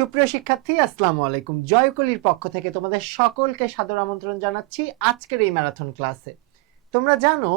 সুপ্রিয় শিক্ষার্থী, আসসালামু আলাইকুম। জয়কলির পক্ষ থেকে তোমাদের সকলকে সাদর আমন্ত্রণ জানাচ্ছি আজকের এই ম্যারাথন ক্লাসে। তোমরা জানো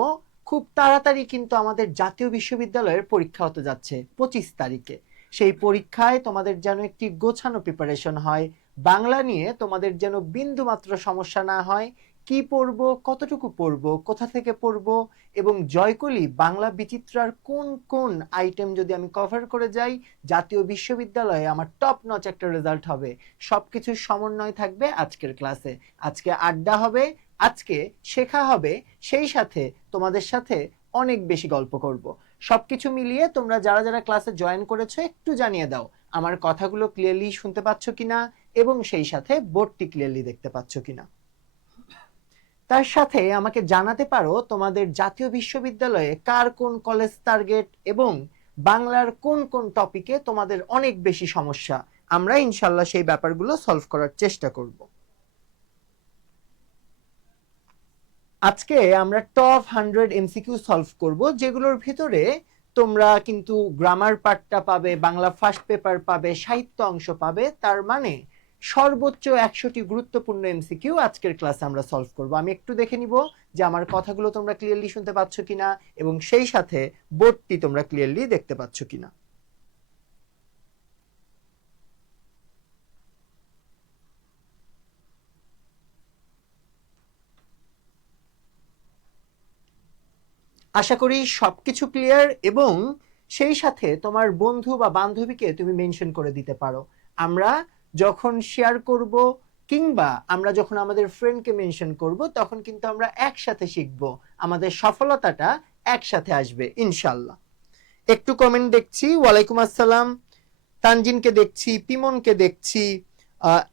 খুব তাড়াতাড়ি কিন্তু আমাদের জাতীয় বিশ্ববিদ্যালয়ের পরীক্ষা হতে যাচ্ছে 25 তারিখে। সেই পরীক্ষায় তোমাদের যেন একটি গোছানো প্রিপারেশন হয়, বাংলা নিয়ে তোমাদের যেন বিন্দুমাত্র সমস্যা না হয়। কি পড়বো, কতটুকু পড়বো, কোথা থেকে পড়বো এবং জয়কলি বাংলা বিচিত্রার কোন কোন আইটেম যদি আমি কভার করে যাই জাতীয় বিশ্ববিদ্যালয়ে আমার টপ নচ একটা রেজাল্ট হবে, সবকিছুর সমন্বয় থাকবে আজকের ক্লাসে। আজকে আড্ডা হবে, আজকে শেখা হবে, সেই সাথে তোমাদের সাথে অনেক বেশি গল্প করব। সবকিছু মিলিয়ে তোমরা যারা যারা ক্লাসে জয়েন করেছো একটু জানিয়ে দাও আমার কথাগুলো ক্লিয়ারলি শুনতে পাচ্ছ কিনা এবং সেই সাথে বোর্ডটি ক্লিয়ারলি দেখতে পাচ্ছ কিনা। তার সাথে আমাকে জানাতে পারো তোমাদের জাতীয় বিশ্ববিদ্যালয়ে কার কোন কলেজ টার্গেট এবং বাংলার কোন কোন টপিকে তোমাদের অনেক বেশি সমস্যা। আমরা ইনশাল্লাহ সেই ব্যাপারগুলো সলভ করার চেষ্টা করব। আজকে আমরা টপ 100 এমসিকিউ সলভ করব, যেগুলোর ভিতরে তোমরা কিন্তু গ্রামার পার্টটা পাবে, বাংলা ফার্স্ট পেপার পাবে, সাহিত্য অংশ পাবে। তার মানে সর্বোচ্চ 100টি গুরুত্বপূর্ণ এমসিকিউ আজকের ক্লাসে আমরা সলভ করব। আমি একটু দেখে নিব যে আমার কথাগুলো তোমরা ক্লিয়ারলি শুনতে পাচ্ছ কিনা এবং সেই সাথে বোর্ডটি তোমরা ক্লিয়ারলি দেখতে পাচ্ছ কিনা। আশা করি সবকিছু ক্লিয়ার এবং সেই সাথে তোমার বন্ধু বা বান্ধবীকে তুমি মেনশন করে দিতে পারো। আমরা যখন শেয়ার করব কিংবা আমরা যখন আমাদের ফ্রেন্ডকে মেনশন করব তখন কিন্তু আমরা একসাথে শিখব, আমাদের সফলতাটা একসাথে আসবে ইনশাল্লাহ। একটু কমেন্ট দেখছি। ওয়ালাইকুম আসসালাম, তানজিনকে দেখছি, পিমনকে দেখছি,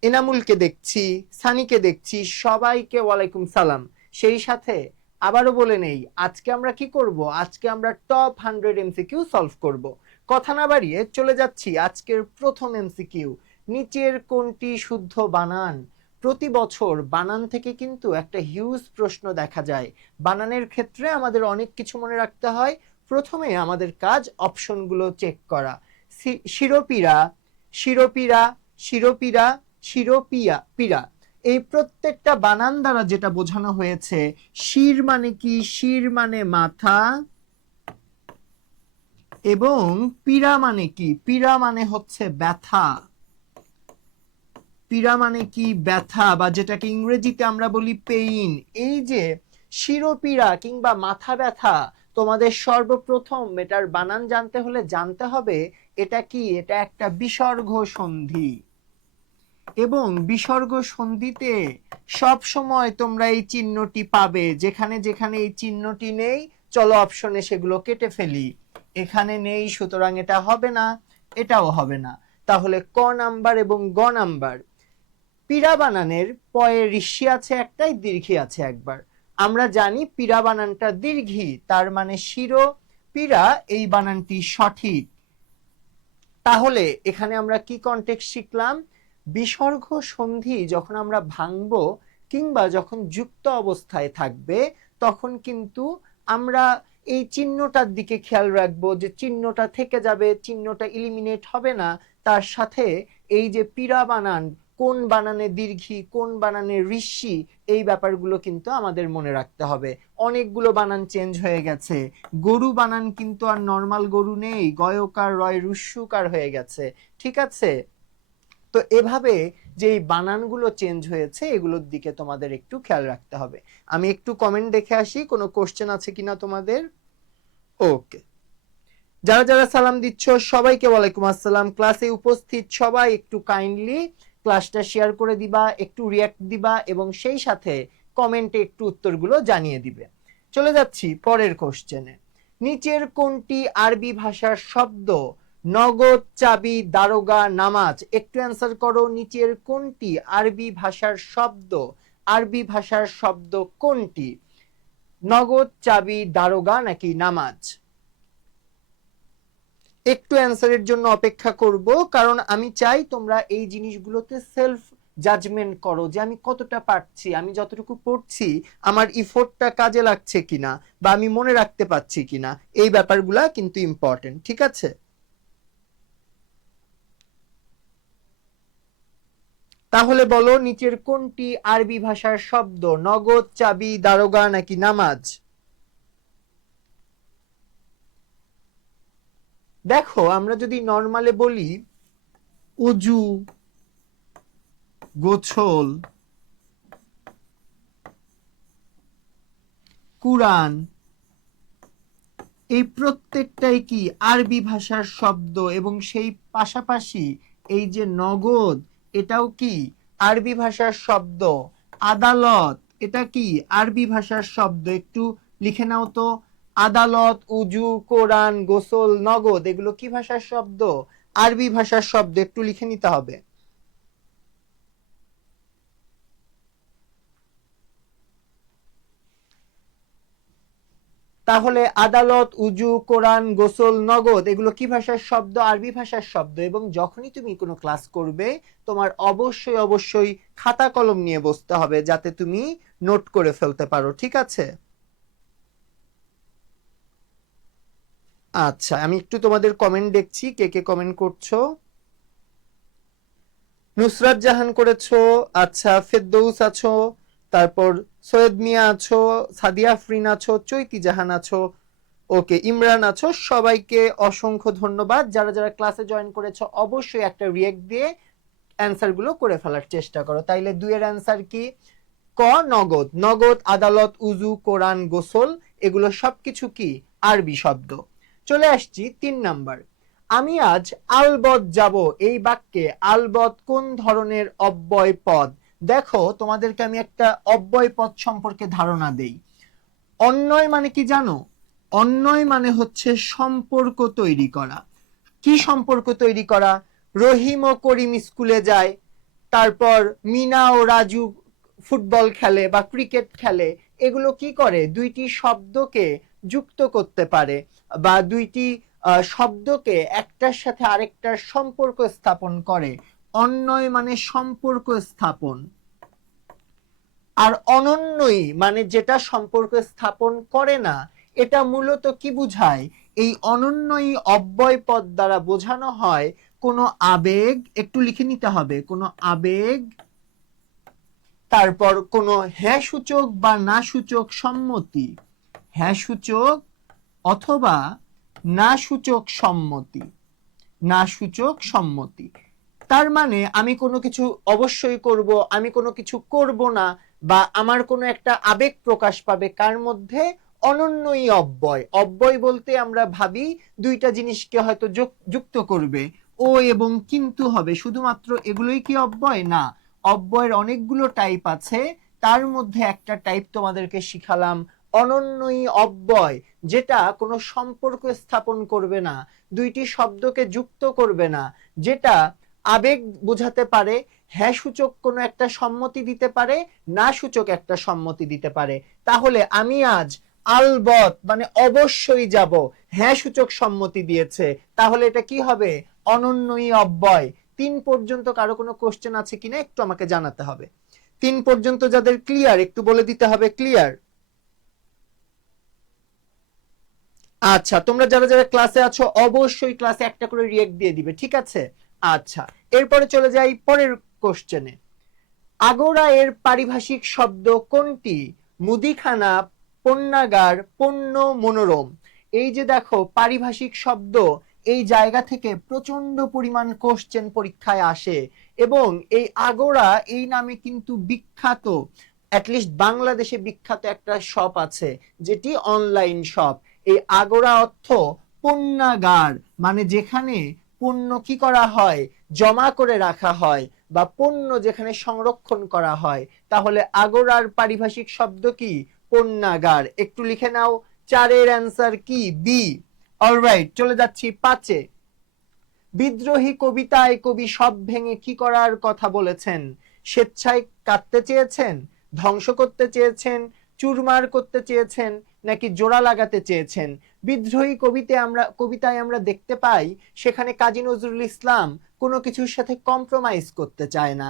এনামুলকে দেখছি, সানিকে দেখছি, সবাইকে ওয়ালাইকুম সালাম। সেই সাথে আবারও বলে নেই আজকে আমরা কি করব, আজকে আমরা টপ 100 এমসিকিউ সলভ করব। কথা না বাড়িয়ে চলে যাচ্ছি আজকের প্রথম এমসিকিউ। নিচের কোনটি শুদ্ধ বানান? প্রতি বছর বানান থেকে কিন্তু একটা হিউজ প্রশ্ন দেখা যায়। বানানের ক্ষেত্রে আমাদের অনেক কিছু মনে রাখতে হয়। প্রথমে আমাদের কাজ অপশনগুলো চেক করা। শিরোপীরা, শিরোপীরা, শিরোপীরা, শিরোপিয়া পীরা, এই প্রত্যেকটা বানান দ্বারা যেটা বোঝানো হয়েছে, শির মানে কি? শির মানে মাথা এবং পীড়া মানে কি? পীড়া মানে হচ্ছে ব্যথা। পীড়া মানে কি? ব্যথা, বা যেটাকে ইংরেজিতে আমরা বলি পেইন। এই যে শিরোপীড়া কিংবা মাথা ব্যথা, তোমাদের সর্বপ্রথম এটার বানান জানতে হলে জানতে হবে এটা কি, এটা একটা বিসর্গ সন্ধি এবং বিসর্গ সন্ধিতে সব সময় তোমরা এই চিহ্নটি পাবে। যেখানে যেখানে এই চিহ্নটি নেই চলো অপশনে সেগুলো কেটে ফেলি। এখানে নেই সুতরাং এটা হবে না, এটাও হবে না। তাহলে ক নাম্বার এবং গ নাম্বার। পীড়া বানানের পয়ে ঋষি আছে একটাই, দীর্ঘী আছে একবার। আমরা জানি পীড়া বানানটা দীর্ঘী, তার মানে শিরো পীড়া এই বানানটি সঠিক। তাহলে এখানে আমরা কি কনটেক্সট শিখলাম? বিসর্গ সন্ধি যখন আমরা ভাঙবো কিংবা যখন যুক্ত অবস্থায় থাকবে তখন কিন্তু আমরা এই চিহ্নটার দিকে খেয়াল রাখবো যে চিহ্নটা থেকে যাবে, চিহ্নটা ইলিমিনেট হবে না। তার সাথে এই যে পীড়া বানান, কোন বানানে দীর্ঘী, কোন বানানে ঋষি, এই ব্যাপারগুলো কিন্তু আমাদের মনে রাখতে হবে। অনেকগুলো বানান চেঞ্জ হয়ে গেছে। গরু বানান কিন্তু আর নরমাল গরু নেই, গয়কার রয় রুস্যকার হয়ে গেছে। ঠিক আছে, তো এভাবে যে বানানগুলো চেঞ্জ হয়েছে এগুলোর দিকে তোমাদের একটু খেয়াল রাখতে হবে। আমি একটু কমেন্ট দেখে আসি কোনো কোশ্চেন আছে কিনা তোমাদের। ওকে, যারা যারা সালাম দিচ্ছ সবাইকে ওয়ালাইকুম আসসালাম। ক্লাসে উপস্থিত সবাই একটু কাইন্ডলি ক্লাসটা শেয়ার করে দিবা, একটু রিয়াক্ট দিবা এবং সেই সাথে কমেন্টে একটু উত্তরগুলো জানিয়ে দিবে। চলে যাচ্ছি পরের কোশ্চেনে। নিচের কোনটি আরবি ভাষার শব্দ? নগদ, চাবি, দারোগা, নামাজ। একটু অ্যান্সার করো, নিচের কোনটি আরবি ভাষার শব্দ? আরবি ভাষার শব্দ কোনটি? নগদ, চাবি, দারোগা নাকি নামাজ? একটু অ্যান্সারের জন্য অপেক্ষা করব, কারণ আমি চাই তোমরা এই জিনিসগুলোতে সেলফ জাজমেন্ট করো যে আমি কতটা পারছি, আমি যতটুকু পড়ছি আমার ইফোর্টটা কাজে লাগছে কিনা বা আমি মনে রাখতে পারছি কিনা। এই ব্যাপারগুলা কিন্তু ইম্পর্টেন্ট। ঠিক আছে, তাহলে বলো নিচের কোনটি আরবি ভাষার শব্দ? নগদ, চাবি, দারোগা নাকি নামাজ? দেখো আমরা যদি নরমালে বলি উজু, গোছল, কুরআন, এই প্রত্যেকটাই কি আরবি ভাষার শব্দ, এবং সেই পাশাপাশি এই যে নগদ এটাও কি আরবি ভাষার শব্দ। আদালত এটা কি আরবি ভাষার শব্দ, একটু লিখে নাও তো। আদালত, উজু, কোরআন, গোসল, নগদ এগুলো কি ভাষার শব্দ? আরবি ভাষার শব্দ, একটু লিখে নিতে হবে। তাহলে আদালত, উজু, কোরআন, গোসল, নগদ এগুলো কি ভাষার শব্দ? আরবি ভাষার শব্দ। এবং যখনই তুমি কোনো ক্লাস করবে তোমার অবশ্যই অবশ্যই খাতা কলম নিয়ে বসতে হবে যাতে তুমি নোট করে ফেলতে পারো, ঠিক আছে? আচ্ছা আমি একটু তোমাদের কমেন্ট দেখছি, কে কে কমেন্ট করছো। নুসরাত জাহান করেছো, আচ্ছা ফেরদৌস আছো, তারপর সৈয়দ মিয়া আছো, সাদিয়া আফরিন আছো, চৈতি জাহান আছো, ওকে ইমরান আছো। সবাইকে অসংখ্য ধন্যবাদ। যারা যারা ক্লাসে জয়েন করেছো অবশ্যই একটা রিয়েক্ট দিয়ে অ্যান্সার গুলো করে ফেলার চেষ্টা করো। তাইলে দুইয়ের অ্যান্সার কি? ক নগদ। নগদ, আদালত, উজু, কোরআন, গোসল এগুলো সবকিছু কি আরবি শব্দ। চলে আসছি 3 নাম্বার। আমি আজ আলবত যাব, এই বাক্যে আলবত কোন ধরনের অব্যয় পদ? দেখো তোমাদেরকে আমি একটা অব্যয় পদ সম্পর্কে ধারণা দেই। অন্যয় মানে কি জানো? অন্যয় মানে হচ্ছে সম্পর্ক তৈরি করা। কি সম্পর্ক তৈরি করা? রহিম ও করিম স্কুলে যায়, তারপর মিনা ও রাজু ফুটবল খেলে বা ক্রিকেট খেলে, এগুলো কি করে? দুইটি শব্দকে যুক্ত করতে পারে বা দুইটি শব্দকে একটার সাথে আরেকটার সম্পর্ক স্থাপন করে। অন্যয় মানে সম্পর্ক স্থাপন। আর অনন্যই মানে যেটা সম্পর্ক স্থাপন করে না। এটা মূলত কি বুঝায়? এই অনন্যই অব্যয় পদ দ্বারা বোঝানো হয় কোনো আবেগ, একটু লিখে নিতে হবে, কোনো আবেগ, তারপর কোনো হ্যাঁ সূচক বা না সূচক সম্মতি, হ্যাঁ সূচক অথবা না সূচক সম্মতি, না সূচক সম্মতি। তার মানে আমি কোনো কিছু অবশ্যই করব, আমি কোনো কিছু করব না, বা আমার কোনো একটা আবেগ প্রকাশ পাবে কার মধ্যে? অনন্যই অব্যয়। অব্যয় বলতে আমরা ভাবি দুইটা জিনিসকে হয়তো যুক্ত করবে, ও এবং কিন্তু হবে, শুধুমাত্র এগুলোই কি অব্যয়? না, অব্যয়ের অনেকগুলো টাইপ আছে, তার মধ্যে একটা টাইপ তোমাদেরকে শিখালাম অনন্যই অব্যয়, যেটা কোনো সম্পর্ক স্থাপন করবে না, দুইটি শব্দকে যুক্ত করবে না, যেটা আবেগ বোঝাতে পারে, হ্যাঁ সূচক কোনো একটা সম্মতি দিতে পারে, না সূচক একটা সম্মতি দিতে পারে। তাহলে আমি আজ আলবত মানে অবশ্যই যাব, হ্যাঁ সূচক সম্মতি দিয়েছে, তাহলে এটা কি হবে? অনন্যই অব্যয়। 3 পর্যন্ত কারো কোনো কোশ্চেন আছে কিনা একটু আমাকে জানাতে হবে। 3 পর্যন্ত যাদের ক্লিয়ার একটু বলে দিতে হবে ক্লিয়ার। আচ্ছা তোমরা যারা যারা ক্লাসে আছো অবশ্যই ক্লাসে একটা করে রিয়েক্ট দিয়ে দিবে, ঠিক আছে? আচ্ছা এরপরে চলে যাই পরের কোশ্চেনে। আগোরা এর পারিভাষিক শব্দ কোনটি? মুদিখানা, পণ্যাগার, পণ্য, মনোরম। এই যে দেখো পারিভাষিক শব্দ, এই জায়গা থেকে প্রচন্ড পরিমাণ কোশ্চেন পরীক্ষায় আসে। এবং এই আগোরা এই নামে কিন্তু বিখ্যাত, অ্যাটলিস্ট বাংলাদেশে বিখ্যাত একটা শপ আছে যেটি অনলাইন শপ। এই আগোরা অর্থ পণ্যাগার, মানে যেখানে পণ্য কি করা হয়? জমা করে রাখা হয় বা পণ্য যেখানে সংরক্ষণ করা হয়। তাহলে আগোরার পারিভাষিক শব্দ কি? পণ্যাগার। একটু লিখে নাও। 4-এর অ্যান্সার কি? বি। অলরাইট চলে যাচ্ছি 5-এ। বিদ্রোহী কবিতায় কবি সব ভেঙে কি করার কথা বলেছেন? স্বেচ্ছায় কাটতে চেয়েছেন, ধ্বংস করতে চেয়েছেন, চুরমার করতে চেয়েছেন, নাকি জোড়া লাগাতে চেয়েছেন? বিদ্রোহী কবিতায় আমরা দেখতে পাই সেখানে কাজী নজরুল ইসলাম কোনো কিছুর সাথে কম্প্রোমাইজ করতে চায় না।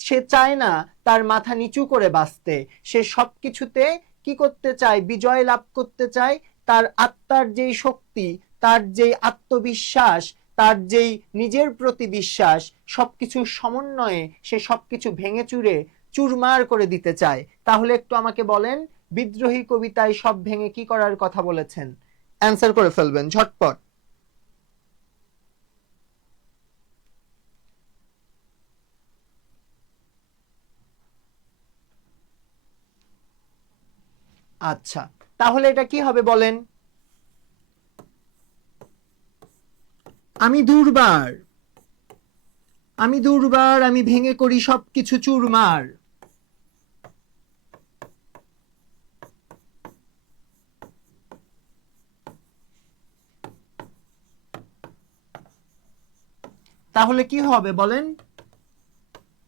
সে চায় না তার মাথা নিচু করে বাঁচতে, সে সবকিছুতে কি করতে চায়? বিজয় লাভ করতে চায়। তার আত্মার যেই শক্তি, তার যেই আত্মবিশ্বাস, তার যেই নিজের প্রতি বিশ্বাস, সবকিছুর সমন্বয়ে সে সবকিছু ভেঙে চুরে চুরমার করে দিতে চায়। তাহলে একটু আমাকে বলেন, বিদ্রোহী কবিতায় সব ভেঙে কি করার কথা বলেছেন? অ্যান্সার করে ফেলবেন ঝটপট। আচ্ছা, তাহলে এটা কি হবে বলেন? আমি দুর্বার, আমি দুর্বার, আমি ভেঙে করি সবকিছু চুরমার। তাহলে কি হবে বলেন?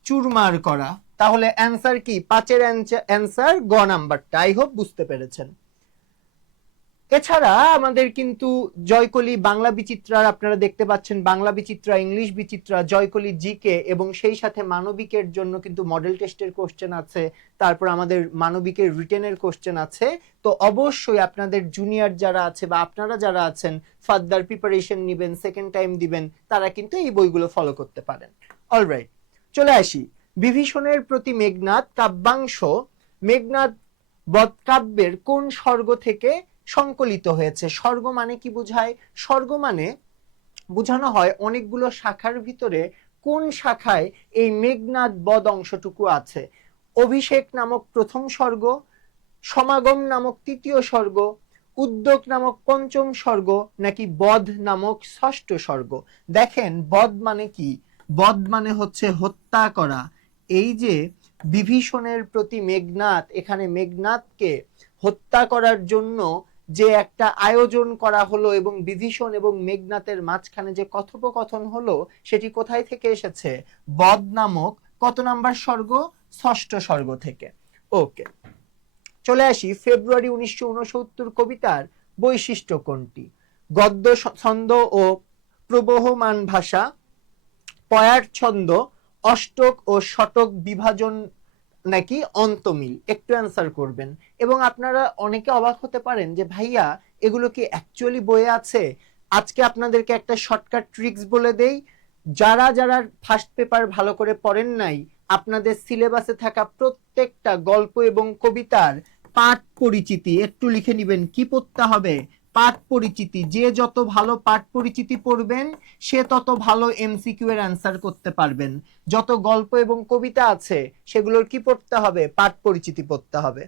চুরমার করা। তাহলে অ্যান্সার কি? 5-এর অ্যান্সার গ নাম্বারটা। আই হোপ বুঝতে পেরেছেন। এছাড়া আমাদের কিন্তু জয়কলি বাংলা বিচিত্রার, আপনারা দেখতে পাচ্ছেন বাংলা বিচিত্রা, ইংলিশ বিচিত্রা, জয়কলি জিকে এবং সেই সাথে মানবিকের জন্য কিন্তু মডেল টেস্টের কোশ্চেন আছে, তারপর আমাদের মানবিকের রিটেনের কোশ্চেন আছে। তো অবশ্যই আপনাদের জুনিয়র যারা আছে বা আপনারা যারা আছেন ফার্দার প্রিপারেশন নেবেন, সেকেন্ড টাইম দিবেন, তারা কিন্তু এই বইগুলো ফলো করতে পারেন। অলরাইট, চলে আসি বিভীষণের প্রতি মেঘনাদ কাব্যাংশ। মেঘনাদ বধকাব্যের কোন স্বর্গ থেকে সংকলিত হয়েছে? স্বর্গ মানে কি বোঝায়? স্বর্গ মানে বোঝানো হয় অনেকগুলো শাখার ভিতরে কোন শাখায় এই মেঘনাদ বধ অংশটুকু আছে। অভিষেক নামক প্রথম স্বর্গ, সমাগম নামক তৃতীয় স্বর্গ, উদ্যোগ নামক পঞ্চম স্বর্গ, নাকি বধ নামক ষষ্ঠ স্বর্গ? দেখেন, বধ মানে কি? বধ মানে হচ্ছে হত্যা করা। এই যে বিভীষণের প্রতি মেঘনাদ, এখানে মেঘনাদকে হত্যা করার জন্য যে একটা আয়োজন করা হলো এবং বিভীষণ এবং মেঘনাদের মাঝখানে যে কথোপকথন হলো, সেটি কোথায় থেকে এসেছে? বধ নামক কত নাম্বার স্বর্গ? ষষ্ঠ স্বর্গ থেকে। ওকে, চলে আসি ফেব্রুয়ারি 1969 কবিতার বৈশিষ্ট্য কোনটি? গদ্য ছন্দ ও প্রবহমান ভাষা, পয়ার ছন্দ, অষ্টক ও শতক বিভাজন, নাকি অন্তমিল? একটু অ্যান্সার করবেন। এবং আপনারা অনেকে অবাক হতে পারেন যে ভাইয়া এগুলো কি অ্যাকচুয়ালি বইয়ে আছে? আজকে আপনাদেরকে একটা শর্টকাট ট্রিক্স বলে দেই। যারা যারা ফার্স্ট পেপার ভালো করে পড়েন নাই, আপনাদের সিলেবাসে থাকা প্রত্যেকটা গল্প এবং কবিতার পাঠ পরিচিতি একটু লিখে নেবেন। কি পড়তে হবে? পাঠ পরিচিতি। যে যত ভালো পাঠ পরিচিতি পড়বেন, সে তত ভালো এমসিকিউ এর অ্যান্সার করতে পারবেন। যত গল্প এবং কবিতা আছে সেগুলোর কি পড়তে হবে? পাঠ পরিচিতি পড়তে হবে।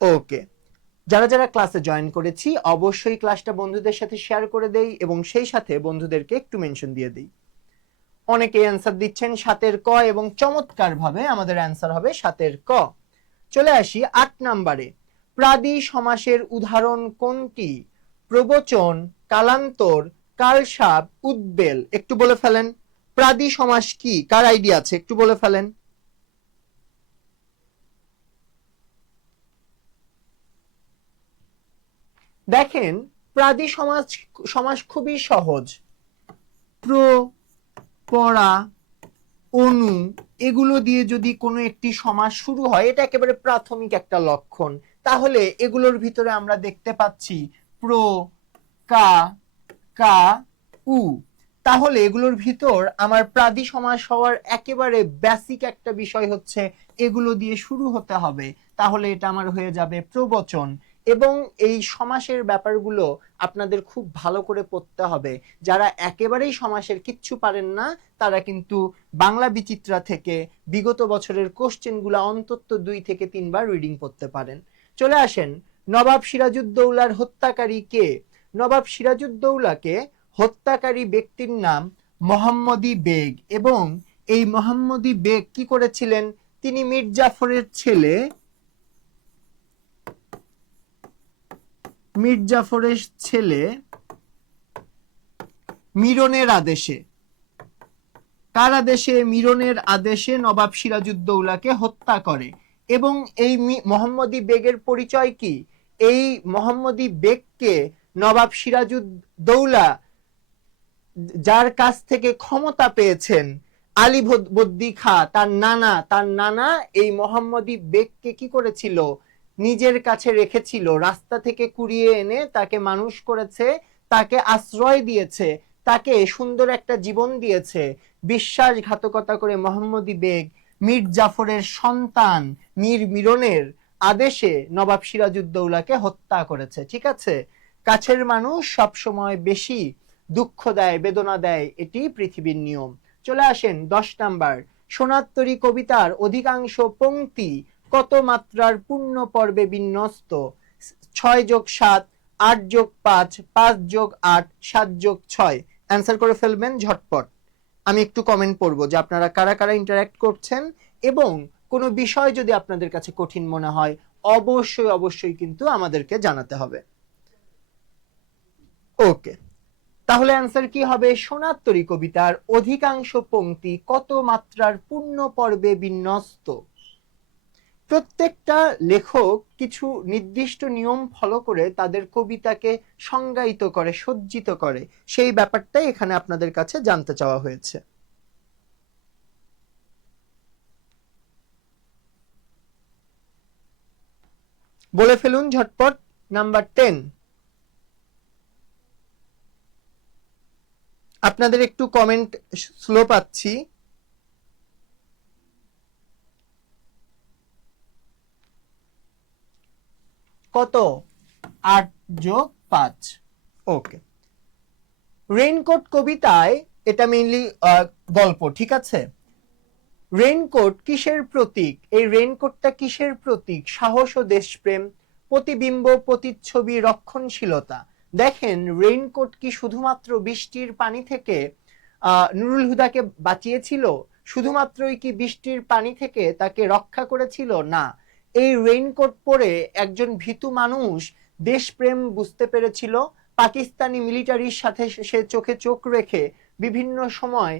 ওকে, যারা যারা ক্লাসে জয়েন করেছি অবশ্যই ক্লাসটা বন্ধুদের সাথে শেয়ার করে দেই এবং সেই সাথে বন্ধুদেরকে একটু মেনশন দিয়ে দিই। অনেকে অ্যান্সার দিচ্ছেন 7-এর ক এবং চমৎকার ভাবে আমাদের অ্যান্সার হবে 7-এর ক। চলে আসি 8 নম্বরে। প্রাদি সমাসের উদাহরণ কোনটি? প্রবচন, কালান্তর, কালসাপ, উদ্বেল। একটু বলে ফেলেন। প্রাদি সমাস কি? কার আইডিয়া আছে? একটু বলে ফেলেন। দেখেন, প্রাদি সমাস সমাস খুবই সহজ। প্র, পরা, অনু এগুলো দিয়ে যদি কোনো একটি সমাস শুরু হয়, এটা একেবারে প্রাথমিক একটা লক্ষণ। তাহলে এগুলোর ভিতরে আমরা দেখতে পাচ্ছি প্র, কা, কা, উ। তাহলে এগুলোর ভিতর আমার প্রাদি সমাস হওয়ার একেবারে বেসিক একটা বিষয় হচ্ছে এগুলো দিয়ে শুরু হতে হবে। তাহলে এটা আমার হয়ে যাবে প্রবচন। এবং এই সমাসের ব্যাপারগুলো আপনাদের খুব ভালো করে পড়তে হবে। যারা একেবারেই সমাসের কিচ্ছু পারেন না, তারা কিন্তু বাংলা বিচিত্রা থেকে বিগত বছরের কোশ্চেনগুলো অন্তত 2 থেকে 3 বার রিডিং করতে পারেন। চলে আসেন, নবাব সিরাজউদ্দৌলার হত্যাকারী কে? নবাব সিরাজউদ্দৌলাকে হত্যাকারী ব্যক্তির নাম মোহাম্মদী বেগ। এবং এই মোহাম্মদী বেগ কি করেছিলেন? তিনি মীর জাফরের ছেলে, মীর জাফরের ছেলে মিরনের আদেশে, কার আদেশে? মিরনের আদেশে নবাব সিরাজউদ্দৌলাকে হত্যা করে। এবং এই মোহাম্মদী বেগের পরিচয় কি? এই মোহাম্মদী বেগকে নবাব সিরাজউদ্দৌলা যার কাছ থেকে ক্ষমতা পেয়েছেন, আলী বদ্দি খা, তার নানা এই মোহাম্মদী বেগকে কি করেছিল? নিজের কাছে রেখেছিল, রাস্তা থেকে কুড়িয়ে এনে তাকে মানুষ করেছে, তাকে আশ্রয় দিয়েছে, তাকে সুন্দর একটা জীবন দিয়েছে, বিশ্বাসঘাতকতা করে মোহাম্মদী বেগ মীর জাফরের সন্তান মীর মিরনের আদেশে নবাব সিরাজউদ্দৌলাকে হত্যা করেছে। ঠিক আছে, কাছের মানুষ সবসময় বেশি দুঃখ দেয়, বেদনা দেয়, এটি পৃথিবীর নিয়ম। চলে আসেন 10 নাম্বার। সোনার তরী কবিতার অধিকাংশ পংক্তি কত মাত্রার পূর্ণ পর্বে বিন্যস্ত? 6+7, 8+5, 5+8, 7+6। অ্যান্সার করে ফেলবেন ঝটপট। আমি একটু কমেন্ট পড়বো যে আপনারা কারা কারা ইন্টারঅ্যাক্ট করছেন, এবং কোনো বিষয় যদি আপনাদের কাছে কঠিন মনে হয় অবশ্যই অবশ্যই কিন্তু আমাদেরকে জানাতে হবে। ওকে, তাহলে অ্যান্সার কি হবে? সোনার তরী কবিতার অধিকাংশ পংক্তি কত মাত্রার পূর্ণ পর্বে বিন্যস্ত? প্রত্যেকটা লেখক কিছু নির্দিষ্ট নিয়ম ফলো করে তাদের কবিতাকে সংজ্ঞায়িত করে, সজ্জিত করে, সেই ব্যাপারটাই এখানে আপনাদের কাছে জানতে চাওয়া হয়েছে। বলে ফেলুন ঝটপট। নাম্বার 10। আপনাদের একটু কমেন্ট স্লো পাচ্ছি। কত? 8+5। ওকে, রেইনকোট কবিতায়, এটা মেইনলি গল্প, ঠিক আছে। রেইনকোট কিসের প্রতীক? এই রেইনকোটটা কিসের প্রতীক? সাহস ও দেশপ্রেম, প্রতিবিম্ব, প্রতিচ্ছবি, রক্ষণশীলতা। দেখেন, রেইনকোট কি শুধুমাত্র বৃষ্টির পানি থেকে নুরুল হুদাকে বাঁচিয়েছিল? শুধুমাত্রই কি বৃষ্টির পানি থেকে তাকে রক্ষা করেছিল? না, এই রেইনকোট পরে একজন ভীতু মানুষ দেশপ্রেম বুঝতে পেরেছিল। পাকিস্তানি মিলিটারির সাথে সে চোখে চোখ রেখে বিভিন্ন সময়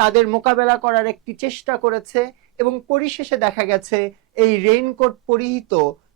তাদের মোকাবেলা করার একটি চেষ্টা করেছে, এবং পরিশেষে দেখা গেছে এই রেইনকোট পরিহিত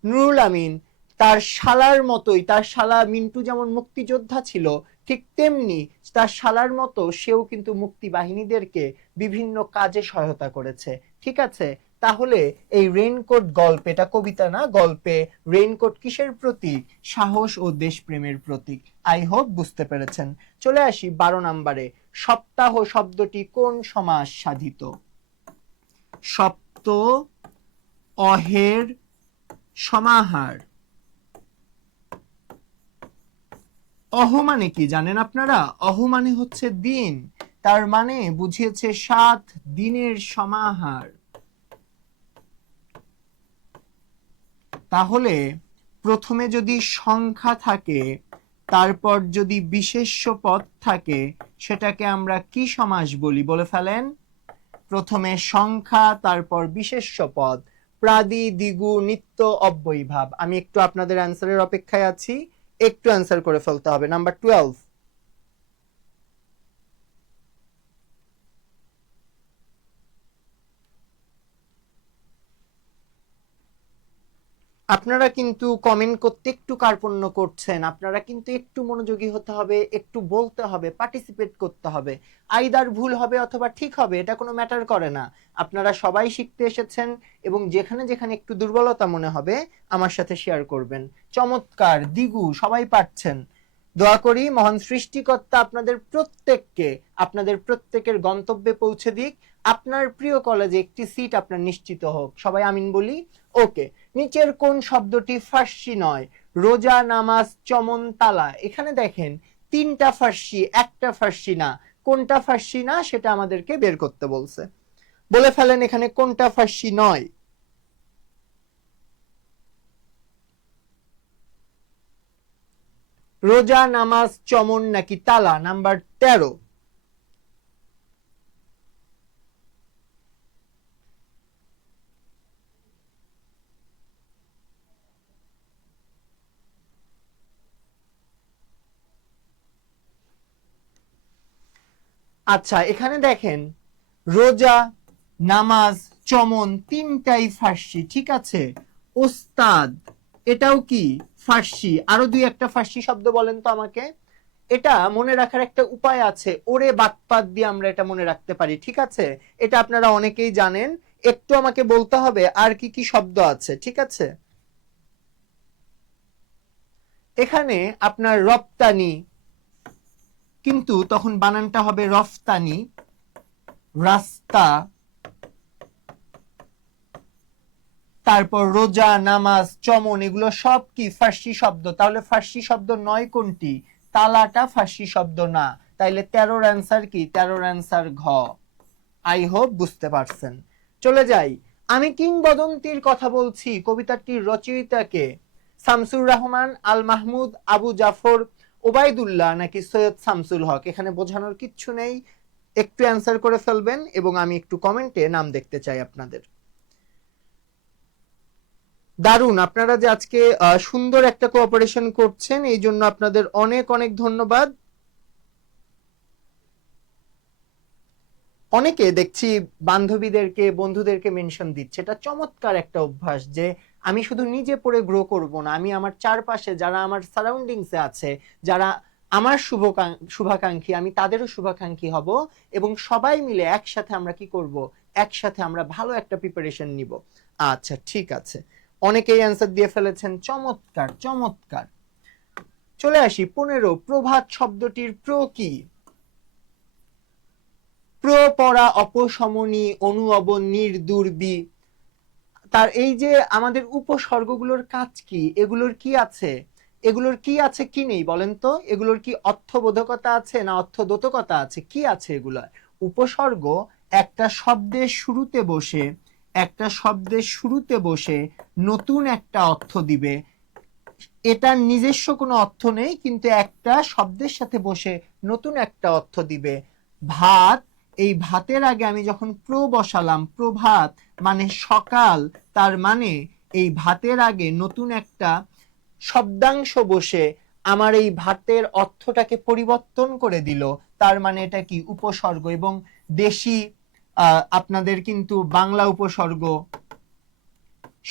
নুরুল আমিন তার শালার মতোই, তার শালা মিন্টু যেমন মুক্তিযোদ্ধা ছিল, ঠিক তেমনি তার শালার মতো সেও কিন্তু মুক্তি বাহিনীদেরকে বিভিন্ন কাজে সহায়তা করেছে। ঠিক আছে, তাহলে এই রেইনকোট গল্পে, এটা কবিতা না, গল্পে রেইনকোট কিসের প্রতীক? সাহস ও দেশপ্রেমের প্রতীক। আই হোপ বুঝতে পেরেছেন। চলে আসি 12 নম্বরে। সপ্তাহ শব্দটি কোন সমাস সাধিত? সপ্ত অহের সমাহার। অহ মানে কি জানেন আপনারা? অহ মানে হচ্ছে দিন, তার মানে বুঝিয়েছে 7 দিনের সমাহার। তাহলে প্রথমে যদি সংখ্যা থাকে, তারপর যদি বিশেষ্য পদ থাকে, সেটাকে আমরা কি সমাস বলি? বলে ফেলেন। প্রথমে সংখ্যা, তারপর বিশেষ্য পদ, প্রাদি, দ্বিগু, নিত্য, অব্যয়ীভাব। আমি একটু আপনাদের অ্যান্সারের অপেক্ষায় আছি, একটু অ্যান্সার করে ফেলতে হবে। নাম্বার 12। আপনারা কিন্তু কমেন্ট করতে একটু কার্পণ্য করছেন, আপনারা কিন্তু একটু মনোযোগী হতে হবে, একটু বলতে হবে, পার্টিসিপেট করতে হবে। আইদার ভুল হবে অথবা ঠিক হবে, এটা কোনো ম্যাটার করে না। আপনারা সবাই শিখতে এসেছেন, এবং যেখানে যেখানে একটু দুর্বলতা মনে হবে আমার সাথে শেয়ার করবেন। চমৎকার, দিগু, সবাই পারছেন। দোয়া করি মহান সৃষ্টিকর্তা আপনাদের প্রত্যেককে আপনাদের প্রত্যেকের গন্তব্যে পৌঁছে দিক, আপনার প্রিয় কলেজে একটি সিট আপনার নিশ্চিত হোক। সবাই আমিন বলি। ওকে, নিচের কোন শব্দটি ফার্সি নয়? রোজা, নামাজ, চমন, তালা। এখানে দেখেন 3টা ফার্সি, একটা ফার্সি না। কোনটা ফার্সি না সেটা আমাদেরকে বের করতে বলছে। বলে ফেলেন এখানে কোনটা ফার্সি নয়। রোজা, নামাজ, চমন নাকি তালা? নাম্বার 13। আচ্ছা, এখানে দেখেন রোজা, নামাজ, চমন 3টাই ফার্সি, ঠিক আছে। ওস্তাদ, এটাও কি ফার্সি? আরো 2-1টা ফার্সি শব্দ বলেন তো আমাকে। এটা মনে রাখার একটা উপায় আছে, ওরে বাতপাত দিয়ে আমরা এটা মনে রাখতে পারি, ঠিক আছে। এটা আপনারা অনেকেই জানেন, একটু আমাকে বলতে হবে আর কি কি শব্দ আছে, ঠিক আছে। এখানে আপনার রপ্তানি, কিন্তু তখন বানানটা হবে রফতানি, রাস্তা, তারপর রোজা, নামাজ, চমন, এগুলো সব কি ফার্সি শব্দ। তাহলে ফার্সি শব্দ নয় কোনটি? তালাটা ফার্সি শব্দ না। তাইলে 13 অ্যান্সার কি? 13 অ্যান্সার ঘ। আই হোপ বুঝতে পারছেন। চলে যাই, আমি কিংবদন্তির কথা বলছি। কবিতাটির রচয়িতাকে? শামসুর রহমান, আল মাহমুদ, আবু জাফর, ওবায়দুল্লাহ নাকি সৈয়দ শামসুল হক? এখানে বোঝানোর কিচ্ছু নেই, একটু অ্যান্সার করে ফেলবেন এবং আমি একটু কমেন্টে নাম দেখতে চাই আপনাদের। দারুণ, আপনারা যে আজকে সুন্দর একটা কোঅপারেশন করছেন, এই জন্য আপনাদের অনেক অনেক ধন্যবাদ। অনেকে দেখছি বান্ধবীদেরকে, বন্ধুদেরকে মেনশন দিচ্ছে। এটা চমৎকার একটা অভ্যাস যে আমি শুধু নিজে পড়ে গ্রো করব না, আমি আমার চারপাশে যারা আমার সারাউন্ডিংসে আছে, যারা আমার শুভাকাঙ্ক্ষী, আমি তাদেরও শুভাকাঙ্ক্ষী হব এবং সবাই মিলে একসাথে আমরা কি করব? একসাথে আমরা ভালো একটা প্রিপারেশন নিব। আচ্ছা ঠিক আছে, অনেকেই অ্যান্সার দিয়ে ফেলেছেন, চমৎকার চমৎকার। চলে আসি 15, প্রভাত শব্দটির প্র কি? প্র পরা, অপশমনী, অনু নির্দুর্বি। তার এই যে আমাদের উপসর্গগুলোর কাজ কি? এগুলোর কি আছে? এগুলোর কি আছে কি নেই বলেন তো? এগুলোর কি অর্থবোধকতা আছে না অর্থদোতকতা আছে? কি আছে এগুলোর? উপসর্গ একটা শব্দের শুরুতে বসে, একটা শব্দের শুরুতে বসে নতুন একটা অর্থ দিবে। এটার নিজস্ব কোনো অর্থ নেই, কিন্তু একটা শব্দের সাথে বসে নতুন একটা অর্থ দিবে। ভাত, এই ভাতের আগে আমি যখন প্র বসালাম, প্রভাত মানে সকাল, তার মানে এই ভাতের আগে নতুন একটা শব্দাংশ বসে আমার এই ভাতের অর্থটাকে পরিবর্তন করে দিল। তার মানে এটা কি? উপসর্গ। এবং দেশি আপনাদের কিন্তু বাংলা উপসর্গ,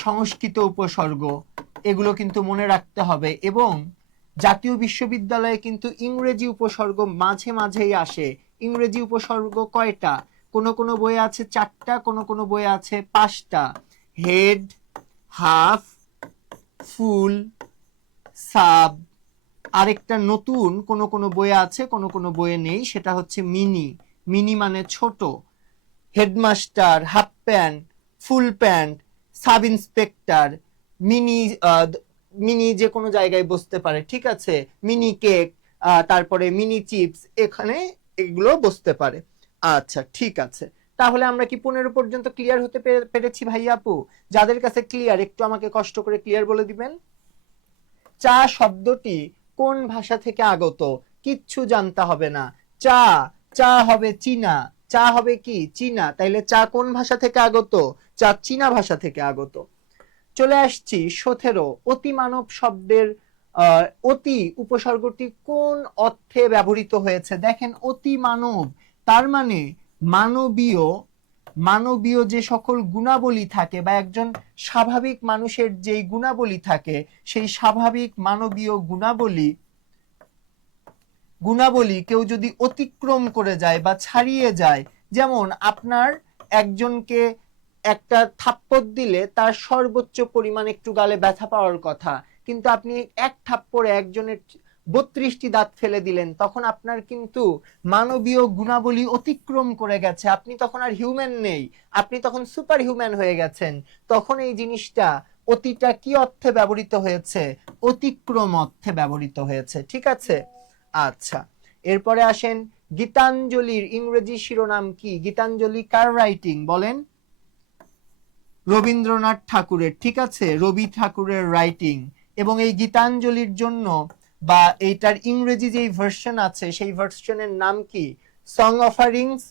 সংস্কৃত উপসর্গ, এগুলো কিন্তু মনে রাখতে হবে। এবং জাতীয় বিশ্ববিদ্যালয়ে কিন্তু ইংরেজি উপসর্গ মাঝে মাঝেই আসে। ইংরেজি উপসর্গ কয়টা? কোন কোন বইয়ে আছে 4টা, কোন কোন বইয়ে আছে 5টা। হেড, হাফ, ফুল, সাব। আরেকটা নতুন কোন কোন বইয়ে আছে, কোন কোন বইয়ে নেই, সেটা হচ্ছে মিনি। মিনি মানে ছোট। Headmaster, half pant, full pant, sub inspector, mini, mini যে কোনো জায়গায় বসতে পারে, ঠিক আছে? মিনি কেক, তারপরে মিনি চিপস, এখানে এগুলো বসতে পারে। আচ্ছা ঠিক আছে, তাহলে আমরা কি 15 পর্যন্ত ক্লিয়ার হতে পেরেছি ভাই আপু? যাদের কাছে ক্লিয়ার একটু আমাকে কষ্ট করে ক্লিয়ার বলে দিবেন। চা শব্দটি কোন ভাষা থেকে আগত? কিচ্ছু জানতে হবে না। চা, চা হবে চীনা। চা হবে কি? চীনা। তাইলে চা কোন ভাষা থেকে আগত? চা চীনা ভাষা থেকে আগত। চলে আসছি 17, অতিমানব শব্দের অতি উপসর্গটি কোন অর্থে ব্যবহৃত হয়েছে? দেখেন, অতিমানব তার মানে মানবীয়, মানবীয় যে সকল গুণাবলী থাকে বা একজন স্বাভাবিক মানুষের যেই গুণাবলী থাকে, সেই স্বাভাবিক মানবীয় গুণাবলী কেউ যদি অতিক্রম করে যায় বা ছাড়িয়ে যায়, যেমন আপনার একজনকে একটা থাপ্পড় দিলে তার সর্বোচ্চ পরিমাণ একটু গালে ব্যথা পাওয়ার কথা, কিন্তু আপনি এক থাপ্পড়ে একজনের 32টি দাঁত ফেলে দিলেন, তখন আপনার কিন্তু মানবীয় গুণাবলী অতিক্রম করে গেছে। আপনি তখন আর হিউম্যান নেই, আপনি তখন সুপার হিউম্যান হয়ে গেছেন। তখন এই জিনিসটা, অতিটা কি অর্থে ব্যবহৃত হয়েছে? অতিক্রম অর্থে ব্যবহৃত হয়েছে, ঠিক আছে? আচ্ছা, এরপরে আসেন, গীতাঞ্জলির ইংরেজি শিরোনাম কি? গীতাঞ্জলি কার রাইটিং বলেন? রবীন্দ্রনাথ ঠাকুরের, ঠিক আছে? রবি ঠাকুরের রাইটিং। এবং এই গীতাঞ্জলির জন্য বা এইটার ইংরেজি যেই ভার্সন আছে, সেই ভার্সনের নাম কি? Song offerings,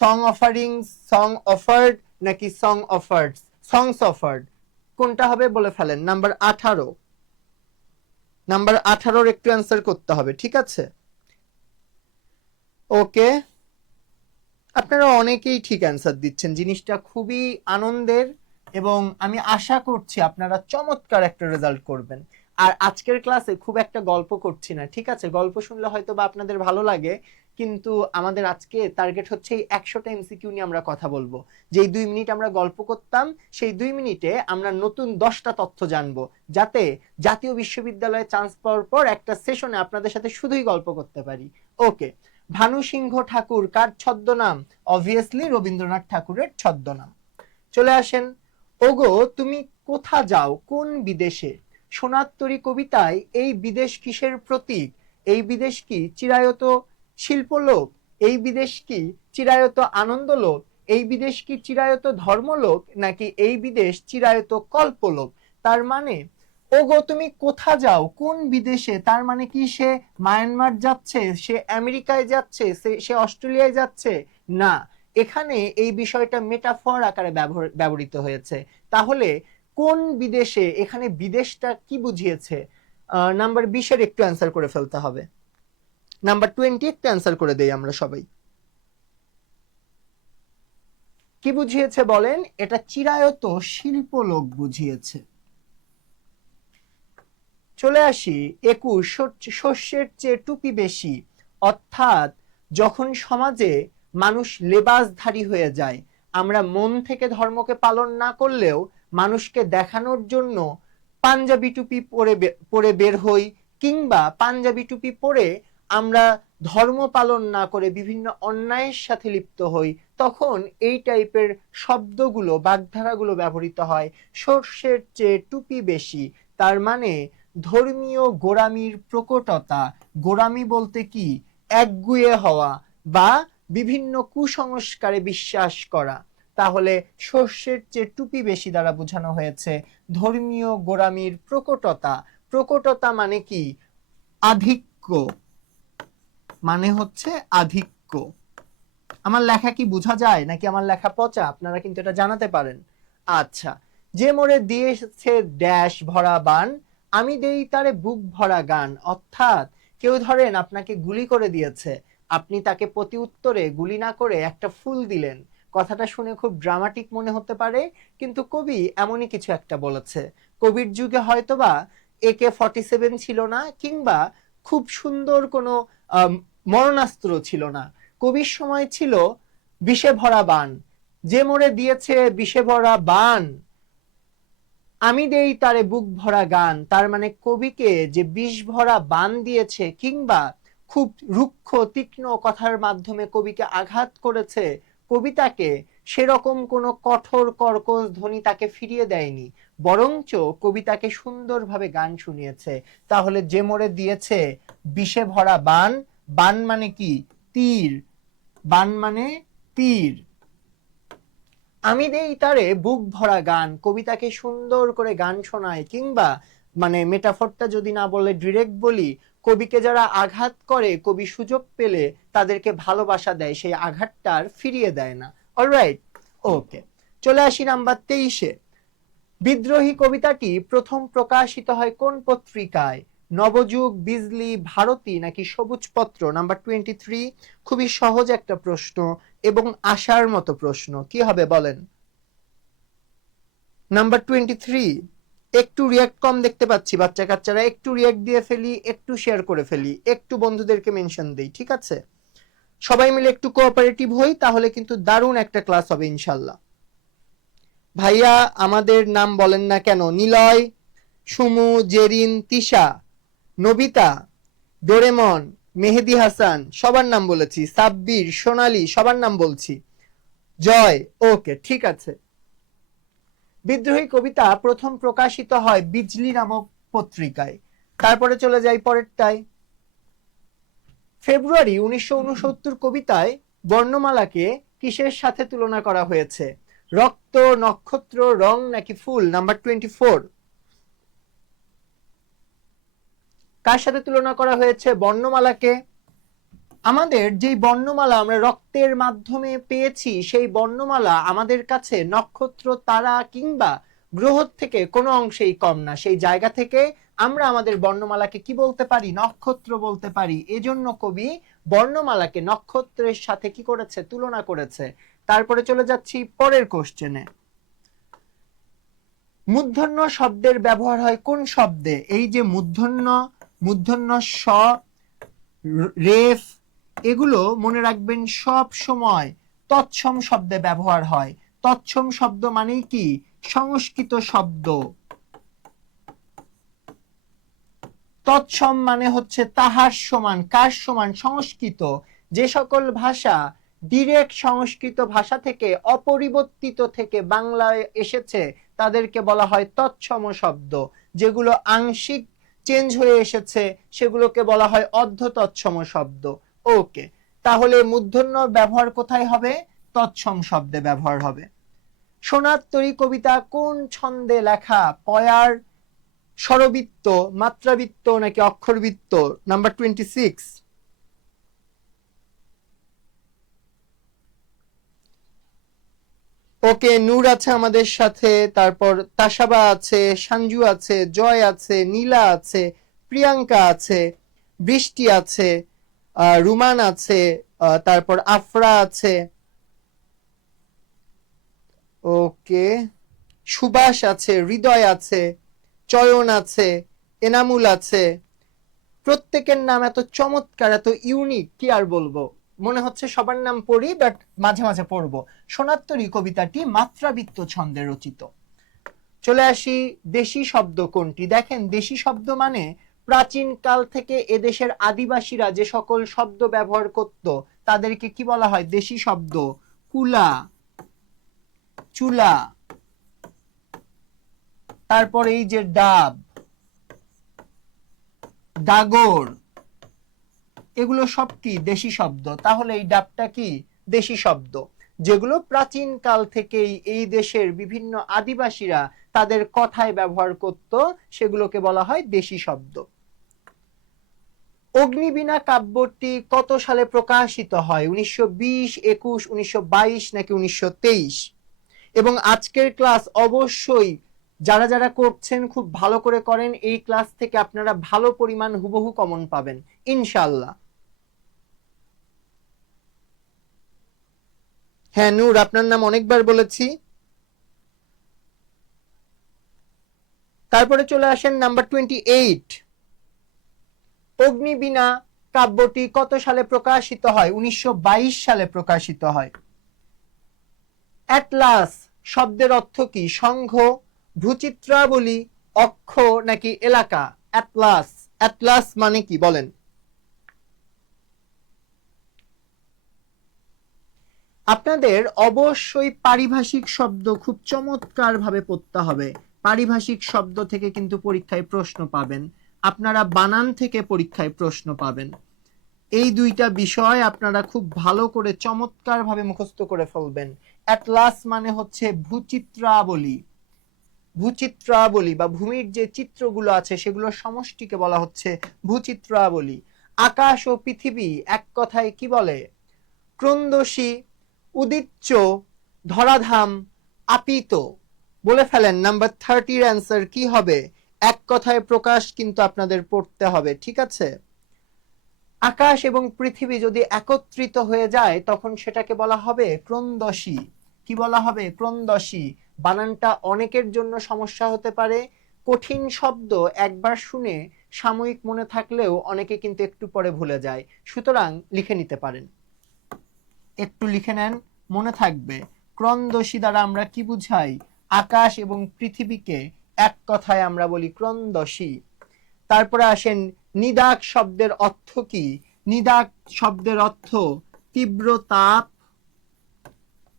song offerings, song offered নাকি সং অফার্ড? সংস অফার্ড কোনটা হবে বলে ফেলেন। নাম্বার 18, নাম্বার 18 একটু অ্যান্সার করতে হবে, ঠিক আছে? ওকে, আপনারা অনেকেই ঠিক অ্যান্সার দিচ্ছেন, জিনিসটা খুবই আনন্দের এবং আমি আশা করছি আপনারা চমৎকার একটা রেজাল্ট করবেন। আর আজকের ক্লাসে খুব একটা গল্প করছি না, ঠিক আছে? গল্প শুনলে হয়তো বা আপনাদের ভালো লাগে, কিন্তু আমাদের আজকে টার্গেট হচ্ছে এই 100টা এমসিকিউ নিয়ে আমরা কথা বলবো। যেই 2 মিনিট আমরা গল্প করতাম, সেই 2 মিনিটে আমরা নতুন 10টা তথ্য জানবো, যাতে জাতীয় বিশ্ববিদ্যালয়ে চান্স পাওয়ার পর একটা সেশনে আপনাদের সাথে শুধুই গল্প করতে পারি। ওকে, ভানু সিংহ ঠাকুর কার ছদ্মনাম? অবভিয়াসলি রবীন্দ্রনাথ ঠাকুরের ছদ্মনাম। চলে আসেন, ওগো তুমি কোথা যাও কোন বিদেশে? সোনার তরী কবিতায় এই বিদেশ কিসের প্রতীক? এই বিদেশ কি চিরায়ত শিল্পলোক? এই বিদেশ কি চিরায়ত আনন্দলোক? এই বিদেশ কি চিরায়ত ধর্মলোক? নাকি এই বিদেশ চিরায়ত কল্পলোক? তার মানে ওগো তুমি কোথা যাও কোন বিদেশে, তার মানে কি সে মায়ানমার যাচ্ছে, সে আমেরিকায় যাচ্ছে, সে অস্ট্রেলিয়ায় যাচ্ছে? না, এখানে এই বিষয়টা মেটাফর আকারে ব্যবহৃত হয়েছে। তাহলে কোন বিদেশে, এখানে বিদেশটা কি বুঝিয়েছে? নাম্বার 20 একটু অ্যান্সার করে ফেলতে হবে। নাম্বার 20 একটু অ্যান্সার করে দেই আমরা সবাই। কি বুঝিয়েছে বলেন? এটা চিরায়ত শিল্পলোক বুঝিয়েছে। চলে আসি 21, শস্যের চেয়ে টুপি বেশি। অর্থাৎ যখন সমাজে মানুষ লেবাসধারী হয়ে যায়, আমরা মন থেকে ধর্মকে পালন না করলেও মানুষকে দেখানোর জন্য পাঞ্জাবি টুপি পরে বের হই, কিংবা পাঞ্জাবি টুপি পরে আমরা ধর্ম পালন না করে বিভিন্ন অন্যায়ের সাথে লিপ্ত হই, তখন এই টাইপের শব্দগুলো, বাগধারাগুলো ব্যবহৃত হয়। শস্যের চেয়ে টুপি বেশি, তার মানে ধর্মীয় গোঁড়ামির প্রকটতা। গোঁড়ামি বলতে কি? একগুঁয়ে হওয়া বা বিভিন্ন কুসংস্কারে বিশ্বাস করা। তাহলে শস্যের চেয়ে টুপি বেশি দ্বারা বোঝানো হয়েছে ধর্মীয় গোঁড়ামির প্রকটতা। প্রকটতা মানে কি? আধিক্য, মানে হচ্ছে আধিক্য। আমার লেখা কি বোঝা যায় নাকি আমার লেখা পচা? আপনারা কিন্তু এটা জানাতে পারেন। আচ্ছা, যে মোরে দিয়েছে ড্যাশ ভরা বান, আমি দেই তারে বুক ভরা গান। অর্থাৎ কেউ ধরেন আপনাকে গুলি করে দিয়েছে, আপনি তাকে প্রতি উত্তরে গুলি না করে একটা ফুল দিলেন। কথাটা শুনে খুব ড্রামাটিক মনে হতে পারে, কিন্তু কবি এমনই কিছু একটা বলেছে। কবির যুগে হয়তোবা AK-47 ছিল না, কিংবা খুব সুন্দর কোনো মরণাস্ত্র ছিল না। কবির সময় ছিল বিষে ভরা বান। যে মোরে দিয়েছে বিষে ভরা বান, আমি দেই তারে বুক ভরা গান। তার মানে কবিকে যে বিষ ভরা বান দিয়েছে, কিংবা খুব রুক্ষ তীক্ষ্ণ কথার মাধ্যমে কবিকে আঘাত করেছে, কবিতাকে সেরকম কোনো কঠোর কর্কশ ধ্বনি তাকে ফিরিয়ে দেয়নি, বরঞ্চ কবিতাকে সুন্দরভাবে গান শুনিয়েছে। তাহলে যে মোরে দিয়েছে বিষে ভরা বান, বান মানে কি? তীর। বান মানে তীর। আমি দেই তারে বুক ভরা গান, কবিতাকে সুন্দর করে গান শোনায়, কিংবা মানে মেটাফরটা যদি না বলে ডিরেক্ট বলি, কবিকে যারা আঘাত করে, কবি সুযোগ পেলে তাদেরকে ভালোবাসা দেয়, সেই আঘাতটা আর ফিরিয়ে দেয় না। অলরাইট, ওকে। চলে আসি নাম্বার 23-এ। বিদ্রোহী কবিতাটি প্রথম প্রকাশিত হয় কোন পত্রিকায়? নবযুগ, বিজলি, ভারতী নাকি সবুজপত্র? নাম্বার 23, খুবই সহজ একটা প্রশ্ন এবং আশার মতো প্রশ্ন। কি হবে বলেন? নাম্বার 23। একটু রিয়াক্ট কম দেখতে পাচ্ছি, বাচ্চা কাচ্চারা একটু রিয়াক্ট দিয়ে ফেলি, একটু শেয়ার করে ফেলি, একটু বন্ধুদেরকে মেনশন দেই, ঠিক আছে? সবাই মিলে একটু কোঅপারেটিভ হই, তাহলে কিন্তু দারুণ একটা ক্লাস হবে ইনশাল্লাহ। ভাইয়া আমাদের নাম বলেন না কেন? নিলয়, সুমু, জেরিন, তিশা, নবিতা, ডোরেমন, মেহেদি হাসান, সবার নাম বলেছি। সাব্বির, সোনালী, সবার নাম বলছি। জয়, ওকে, ঠিক আছে। বিদ্রোহী কবিতা প্রথম প্রকাশিত হয় বিজলি নামক পত্রিকায়। তারপরে চলে যাই পরেরটায়। ফেব্রুয়ারি 1969 কবিতায় বর্ণমালাকে কিসের সাথে তুলনা করা হয়েছে? রক্ত, নক্ষত্র, রং নাকি ফুল? নাম্বার 24। কার সাথে তুলনা করা হয়েছে বর্ণমালাকে? আমাদের যে বর্ণমালা আমরা রক্তের মাধ্যমে পেয়েছি, সেই বর্ণমালা আমাদের কাছে নক্ষত্র, তারা কিংবা গ্রহ থেকে কোনো অংশেই কম না। সেই জায়গা থেকে আমরা আমাদের বর্ণমালাকে কি বলতে পারি? নক্ষত্র বলতে পারি। এজন্য কবি বর্ণমালাকে নক্ষত্রের সাথে কি করেছে? তুলনা করেছে। তারপরে চলে যাচ্ছি পরের কোশ্চেনে। মূর্ধন্য শব্দের ব্যবহার হয় কোন শব্দে? এই যে মূর্ধন্য, মূর্ধন্য স, রেফ, এগুলো মনে রাখবেন সব সময় তৎসম শব্দে ব্যবহার হয়। তৎসম শব্দ মানেই কি? সংস্কৃত শব্দ। তৎসম মানে হচ্ছে তাহার সমান। কার সমান? সংস্কৃত। যে সকল ভাষা ডিরেক্ট সংস্কৃত ভাষা থেকে অপরিবর্তিত থেকে বাংলায় এসেছে তাদেরকে বলা হয় তৎসম শব্দ, যেগুলো আংশিক চেঞ্জ হয়ে এসেছে সেগুলোকে বলা হয় অর্ধ তৎসম শব্দ। ওকে, তাহলে মূর্ধন্য ব্যবহার কোথায় হবে? তৎসম শব্দে ব্যবহার হবে। সোনার তরী কবিতা কোন ছন্দে লেখা? পয়ার, স্বরবৃত্ত, মাত্রাবৃত্ত নাকি অক্ষরবৃত্ত? নাম্বার 26। ওকে, নূর আছে আমাদের সাথে, তারপর তাসাবা আছে, সঞ্জু আছে, জয় আছে, নীলা আছে, প্রিয়াঙ্কা আছে, বৃষ্টি আছে, রুমান আছে, তারপর আফরা আছে, ওকে, সুভাষ আছে, হৃদয় আছে, চয়ন আছে, এনামুল আছে। প্রত্যেকের নাম এত চমৎকার, এত ইউনিক, কি আর বলবো। মনে হচ্ছে সবার নাম পড়ি, বাট মাঝে মাঝে পড়বো। সোনার তরী কবিতাটি মাত্রাবৃত্ত ছন্দে রচিত। চলে আসি দেশি শব্দ কোনটি। দেখেন, দেশি শব্দ মানে প্রাচীন কাল থেকে এদেশের আদিবাসীরা যে সকল শব্দ ব্যবহার করত তাদেরকে কি বলা হয়? দেশি শব্দ। কুলা, চুলা, তারপর এই যে ডাব, ডাগর, এগুলো সব কি? দেশি শব্দ। তাহলে এই ডাবটা কি? দেশি শব্দ, যেগুলো প্রাচীন কাল থেকেই এই দেশের বিভিন্ন আদিবাসীরা তাদের কথায় ব্যবহার করত, সেগুলোকে বলা হয় দেশি শব্দ। অগ্নিবীণা কাব্যটি কত সালে প্রকাশিত হয়? 1920, 21, 1922 নাকি 1923? এবং আজকের ক্লাস অবশ্যই যারা যারা করছেন খুব ভালো করে করেন, এই ক্লাস থেকে আপনারা ভালো পরিমাণ হুবহু কমন পাবেন ইনশাআল্লাহ। হ্যাঁ নূর, আপনার নাম অনেকবার বলেছি। তারপরে চলে আসেন নাম্বার 28। অগ্নিবীণা কাব্যটি কত সালে প্রকাশিত হয়? 1922 সালে প্রকাশিত হয়। অ্যাটলাস শব্দের অর্থ কি? সংঘ, ভূচিত্রাবলী, অক্ষ নাকি এলাকা? অ্যাটলাস, অ্যাটলাস মানে কি বলেন? আপনাদের অবশ্যই পারিভাষিক শব্দ খুব চমৎকার ভাবে পড়তে হবে। পারিভাষিক শব্দ থেকে কিন্তু পরীক্ষায় প্রশ্ন পাবেন, আপনারা বানান থেকে পরীক্ষায় প্রশ্ন পাবেন। এই দুইটা বিষয় আপনারা খুব ভালো করে চমৎকার ভাবে মুখস্থ করে ফেলবেন। অ্যাটলাস মানে হচ্ছে ভূচিত্রাবলী। ভূচিত্রাবলী বা ভূমির যে চিত্রগুলো আছে সেগুলোর সমষ্টিকে বলা হচ্ছে ভূচিত্রাবলী। আকাশ ও পৃথিবী এক কথায় কি বলে? ক্রন্দশী, উদিচ্চ, ধরাধাম, আপিত। বলে ফেলেন নাম্বার 30 অ্যান্সার কি হবে? এক কথায় প্রকাশ কিন্তু আপনাদের পড়তে হবে, ঠিক আছে? আকাশ এবং পৃথিবী যদি একত্রিত হয়ে যায় তখন সেটাকে বলা হবে ক্রন্দশী। কি বলা হবে? ক্রন্দশী। বানানটা অনেকের জন্য সমস্যা হতে পারে, কঠিন শব্দ একবার শুনে সাময়িক মনে থাকলেও অনেকে কিন্তু একটু পরে ভুলে যায়, সুতরাং লিখে নিতে পারেন। একটু লিখে নেন, মনে থাকবে। ক্রন্দশী দ্বারা আমরা কি বুঝাই? আকাশ এবং পৃথিবীকে এক কথায় আমরা বলি ক্রন্দশী। তারপরে আসেন নিদাক শব্দের অর্থ কি? নিদাক শব্দের অর্থ তীব্র তাপ,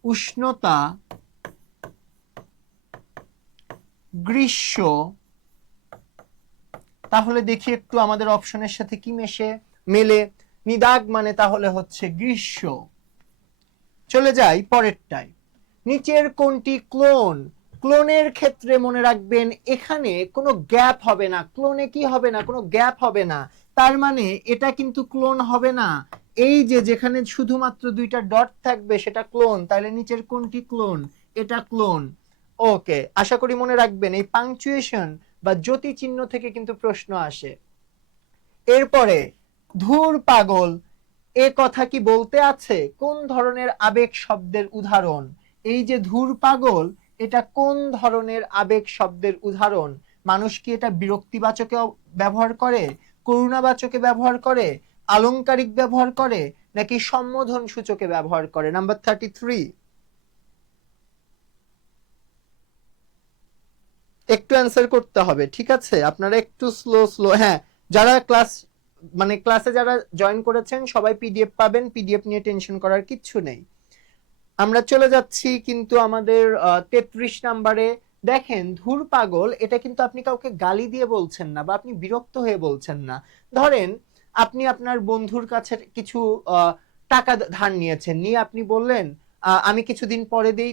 উষ্ণতা, গ্রীষ্ম। তাহলে দেখি একটু আমাদের অপশনের সাথে কি মেলে। নিদাক মানে তাহলে হচ্ছে গ্রীষ্ম। চলে যাই পরেরটায়। নিচের কোনটি ক্লোন? ক্লোনের ক্ষেত্রে মনে রাখবেন এখানে কোনো গ্যাপ হবে না। ক্লোনে কি হবে না? কোনো গ্যাপ হবে না। তার মানে এটা কিন্তু ক্লোন হবে না। এই যে যেখানে শুধুমাত্র দুইটা ডট থাকবে সেটা ক্লোন, তাহলে নিচের কোনটি ক্লোন? এটা ক্লোন। ওকে, আশা করি মনে রাখবেন। এই পাংচুয়েশন বা জ্যোতি চিহ্ন থেকে কিন্তু প্রশ্ন আসে। এরপরে ধুর পাগল, এ কথা কি বলতে আছে? কোন ধরনের আবেগ শব্দের উদাহরণ? এই যে ধুর পাগল, এটা কোন ধরনের আবেগ শব্দের উদাহরণ? মানুষ কি এটা বিরক্তিবাচকে ব্যবহার করে, করুণাবাচকে ব্যবহার করে, আলংকারিক ব্যবহার করে, নাকি সম্বোধন সূচকে ব্যবহার করে? নাম্বার 33। একটু অ্যান্সার করতে হবে, ঠিক আছে? আপনারা একটু স্লো। হ্যাঁ, যারা ক্লাস মানে ক্লাসে যারা জয়েন করেছেন সবাই পিডিএফ পাবেন, পিডিএফ নিয়ে টেনশন করার কিচ্ছু নেই। আমরা চলে যাচ্ছি কিন্তু আমাদের 33 নম্বরে। দেখেন ধুর পাগল, এটা কিন্তু আপনি কাউকে গালি দিয়ে বলছেন না বা আপনি বিরক্ত হয়ে বলছেন না। ধরেন আপনি আপনার বন্ধুর কাছে কিছু টাকা ধার নিয়েছেন, নিয়ে আপনি বললেন আমি কিছুদিন পরে দেই,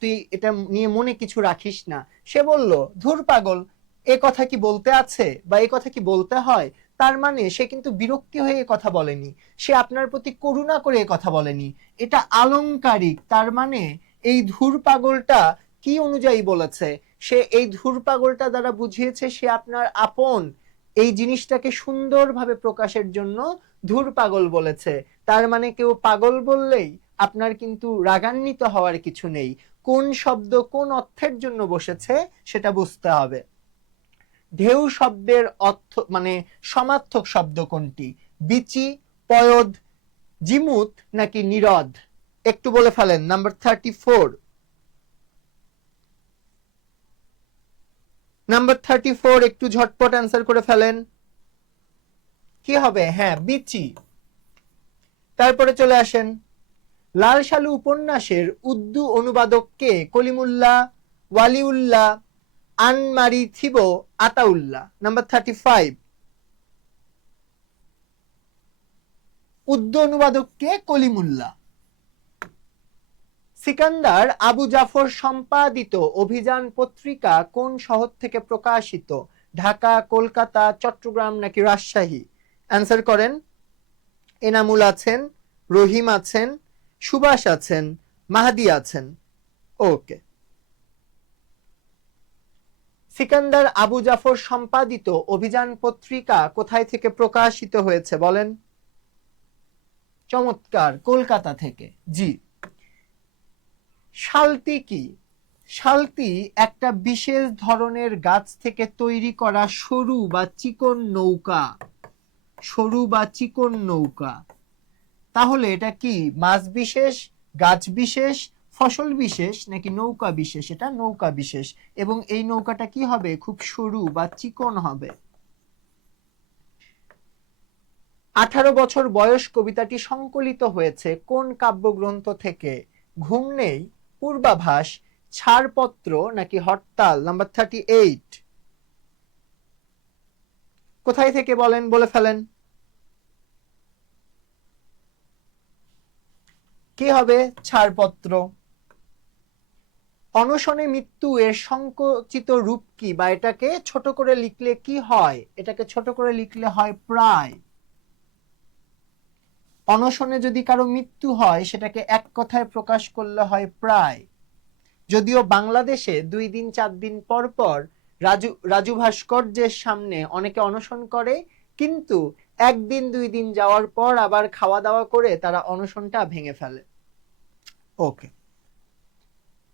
তুই এটা নিয়ে মনে কিছু রাখিস না। সে বলল ধুর পাগল, এ কথা কি বলতে আছে বা এ কথা কি বলতে হয়। তার মানে সে কিন্তু বিরক্তি হয়ে এ কথা বলেনি, সে আপনার প্রতি করুণা করে এ কথা বলেনি, এটা আলংকারিক। তার মানে এই ধুর পাগলটা কি অনুযায়ী বলেছে, সে এই ধুর পাগলটা দ্বারা বুঝিয়েছে সে আপনার আপন, এই জিনিসটাকে সুন্দরভাবে প্রকাশের জন্য ধুর পাগল বলেছে। তার মানে কেউ পাগল বললেই আপনার কিন্তু রাগান্বিত হওয়ার কিছু নেই, কোন শব্দ কোন অর্থের জন্য বসেছে সেটা বুঝতে হবে। ঢেউ শব্দের অর্থ মানে সমার্থক শব্দ কোনটি, বিচি, পয়দ, জিমুত নাকি নিরদ? একটু বলে ফেলেন। নাম্বার 34, নাম্বার 34 একটু ঝটপট অ্যান্সার করে ফেলেন। কি হবে? হ্যাঁ, বিচি। তারপরে চলে আসেন, লাল সালু উপন্যাসের উর্দু অনুবাদক কে? কলিমুল্লাহ, ওয়ালিউল্লাহ, আনমারি থিবো, আতাউল্লাহ। নাম্বার 35, উর্দু অনুবাদক কে? কলিমুল্লাহ। সিকান্দার আবু জাফর সম্পাদিত অভিযান পত্রিকা কোন শহর থেকে প্রকাশিত? ঢাকা, কলকাতা, চট্টগ্রাম নাকি রাজশাহী? অ্যান্সার করেন। এনামুল আছেন, রহিম আছেন, সুভাষ আছেন, মাহাদি আছেন। ওকে, সিকান্দার আবু জাফর সম্পাদিত অভিযান পত্রিকা কোথায় থেকে প্রকাশিত হয়েছে বলেন? চমৎকার, কলকাতা থেকে। জি। শালতি কি? শালতি একটা বিশেষ ধরনের গাছ থেকে তৈরি করা সরু বা চিকন নৌকা, সরু বা চিকন নৌকা। তাহলে এটা কি মাছ বিশেষ, গাছ বিশেষ, ফসল বিশেষ নাকি নৌকা বিশেষ? এটা নৌকা বিশেষ, এবং এই নৌকাটা কি হবে? খুব সরু বা চিকন হবে। 18 বছর বয়স কবিতাটি সংকলিত হয়েছে কোন কাব্যগ্রন্থ থেকে? ঘুম নেই, পূর্বাভাস, ছাড়পত্র নাকি হরতাল? নাম্বার 38, কোথায় থেকে বলেন, বলে ফেলেন। কি হবে? ছাড়পত্র। অনশনে মৃত্যু এর সংকুচিত রূপ কি, বা এটাকে ছোট করে লিখলে কি হয়? এটাকে ছোট করে লিখলে হয় প্রায়। অনশনে যদি কারো মৃত্যু হয় সেটাকে এক কথায় প্রকাশ করলে হয় প্রায়। যদিও বাংলাদেশে 2 দিন 4 দিন পর পর রাজু ভাস্কর্যের সামনে অনেকে অনশন করে, কিন্তু 1 দিন 2 দিন যাওয়ার পর আবার খাওয়া দাওয়া করে তারা অনশনটা ভেঙে ফেলে। ওকে,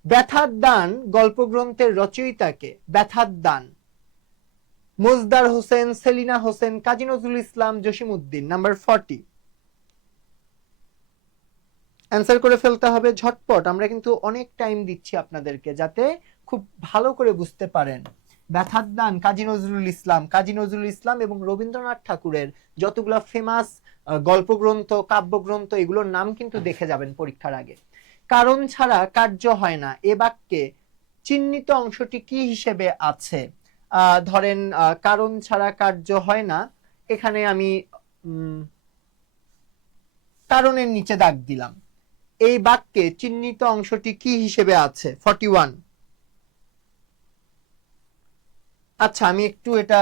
ব্যথার দান গল্পগ্রন্থের রচয়িতাকে? ব্যথার দান মোজদার হোসেন, সেলিনা হোসেন, কাজী নজরুল ইসলাম, জসিমউদ্দিন। নাম্বার 40, অ্যান্সার করে ফেলতে হবে ঝটপট, আমরা কিন্তু অনেক টাইম দিচ্ছি আপনাদেরকে যাতে খুব ভালো করে বুঝতে পারেন। ব্যথার দান কাজী নজরুল ইসলাম। কাজী নজরুল ইসলাম এবং রবীন্দ্রনাথ ঠাকুরের যতগুলো ফেমাস গল্পগ্রন্থ, কাব্যগ্রন্থ, এগুলোর নাম কিন্তু দেখে যাবেন পরীক্ষার আগে। কারণ ছাড়া কার্য হয় না, এ বাক্যে চিহ্নিত অংশটি কি হিসেবে আছে? ধরেন কারণ ছাড়া কার্য হয় না, এখানে আমি কারণের নিচে দাগ দিলাম। এই বাক্যে চিহ্নিত অংশটি কি হিসেবে আছে? 41। আচ্ছা, আমি একটু এটা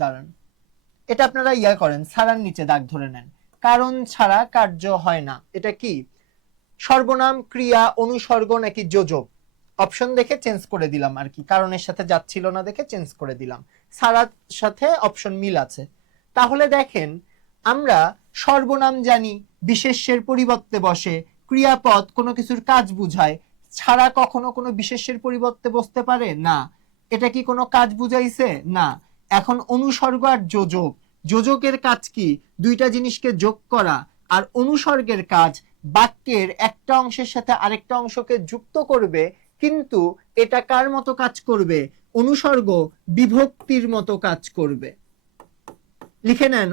দাঁড়ান, এটা আপনারা ইয়া করেন, ছাড়ার নিচে দাগ ধরে নেন। কারণ ছাড়া কার্য হয় না, এটা কি সর্বনাম, ক্রিয়া, অনুসর্গ নাকি যোজক? অপশন দেখে চেঞ্জ করে দিলাম আর কি, কারণের সাথে যাচ্ছিল না দেখে চেঞ্জ করে দিলাম। ছাড়ার সাথে অপশন মিল আছে। তাহলে দেখেন, আমরা সর্বনাম জানি বিশেষ্যের পরিবর্তে বসে, ক্রিয়াপদ কোনো কিছুর কাজ বুঝায়, ছাড়া কখনো কোনো বিশেষ্যের পরিবর্তে বসতে পারে না। এটা কি কোনো কাজ বুঝাইছে? না। এখন অনুসর্গ আর যোজক, যোজকের কাজ কি? দুইটা জিনিসকে যোগ করা। আর অনুসর্গের কাজ বাক্যের একটা অংশের সাথে আরেকটা অংশকে যুক্ত করবে, কিন্তু এটা কার মতো কাজ করবে? অনুসর্গ বিভক্তির মতো কাজ করবে। লিখে নেন,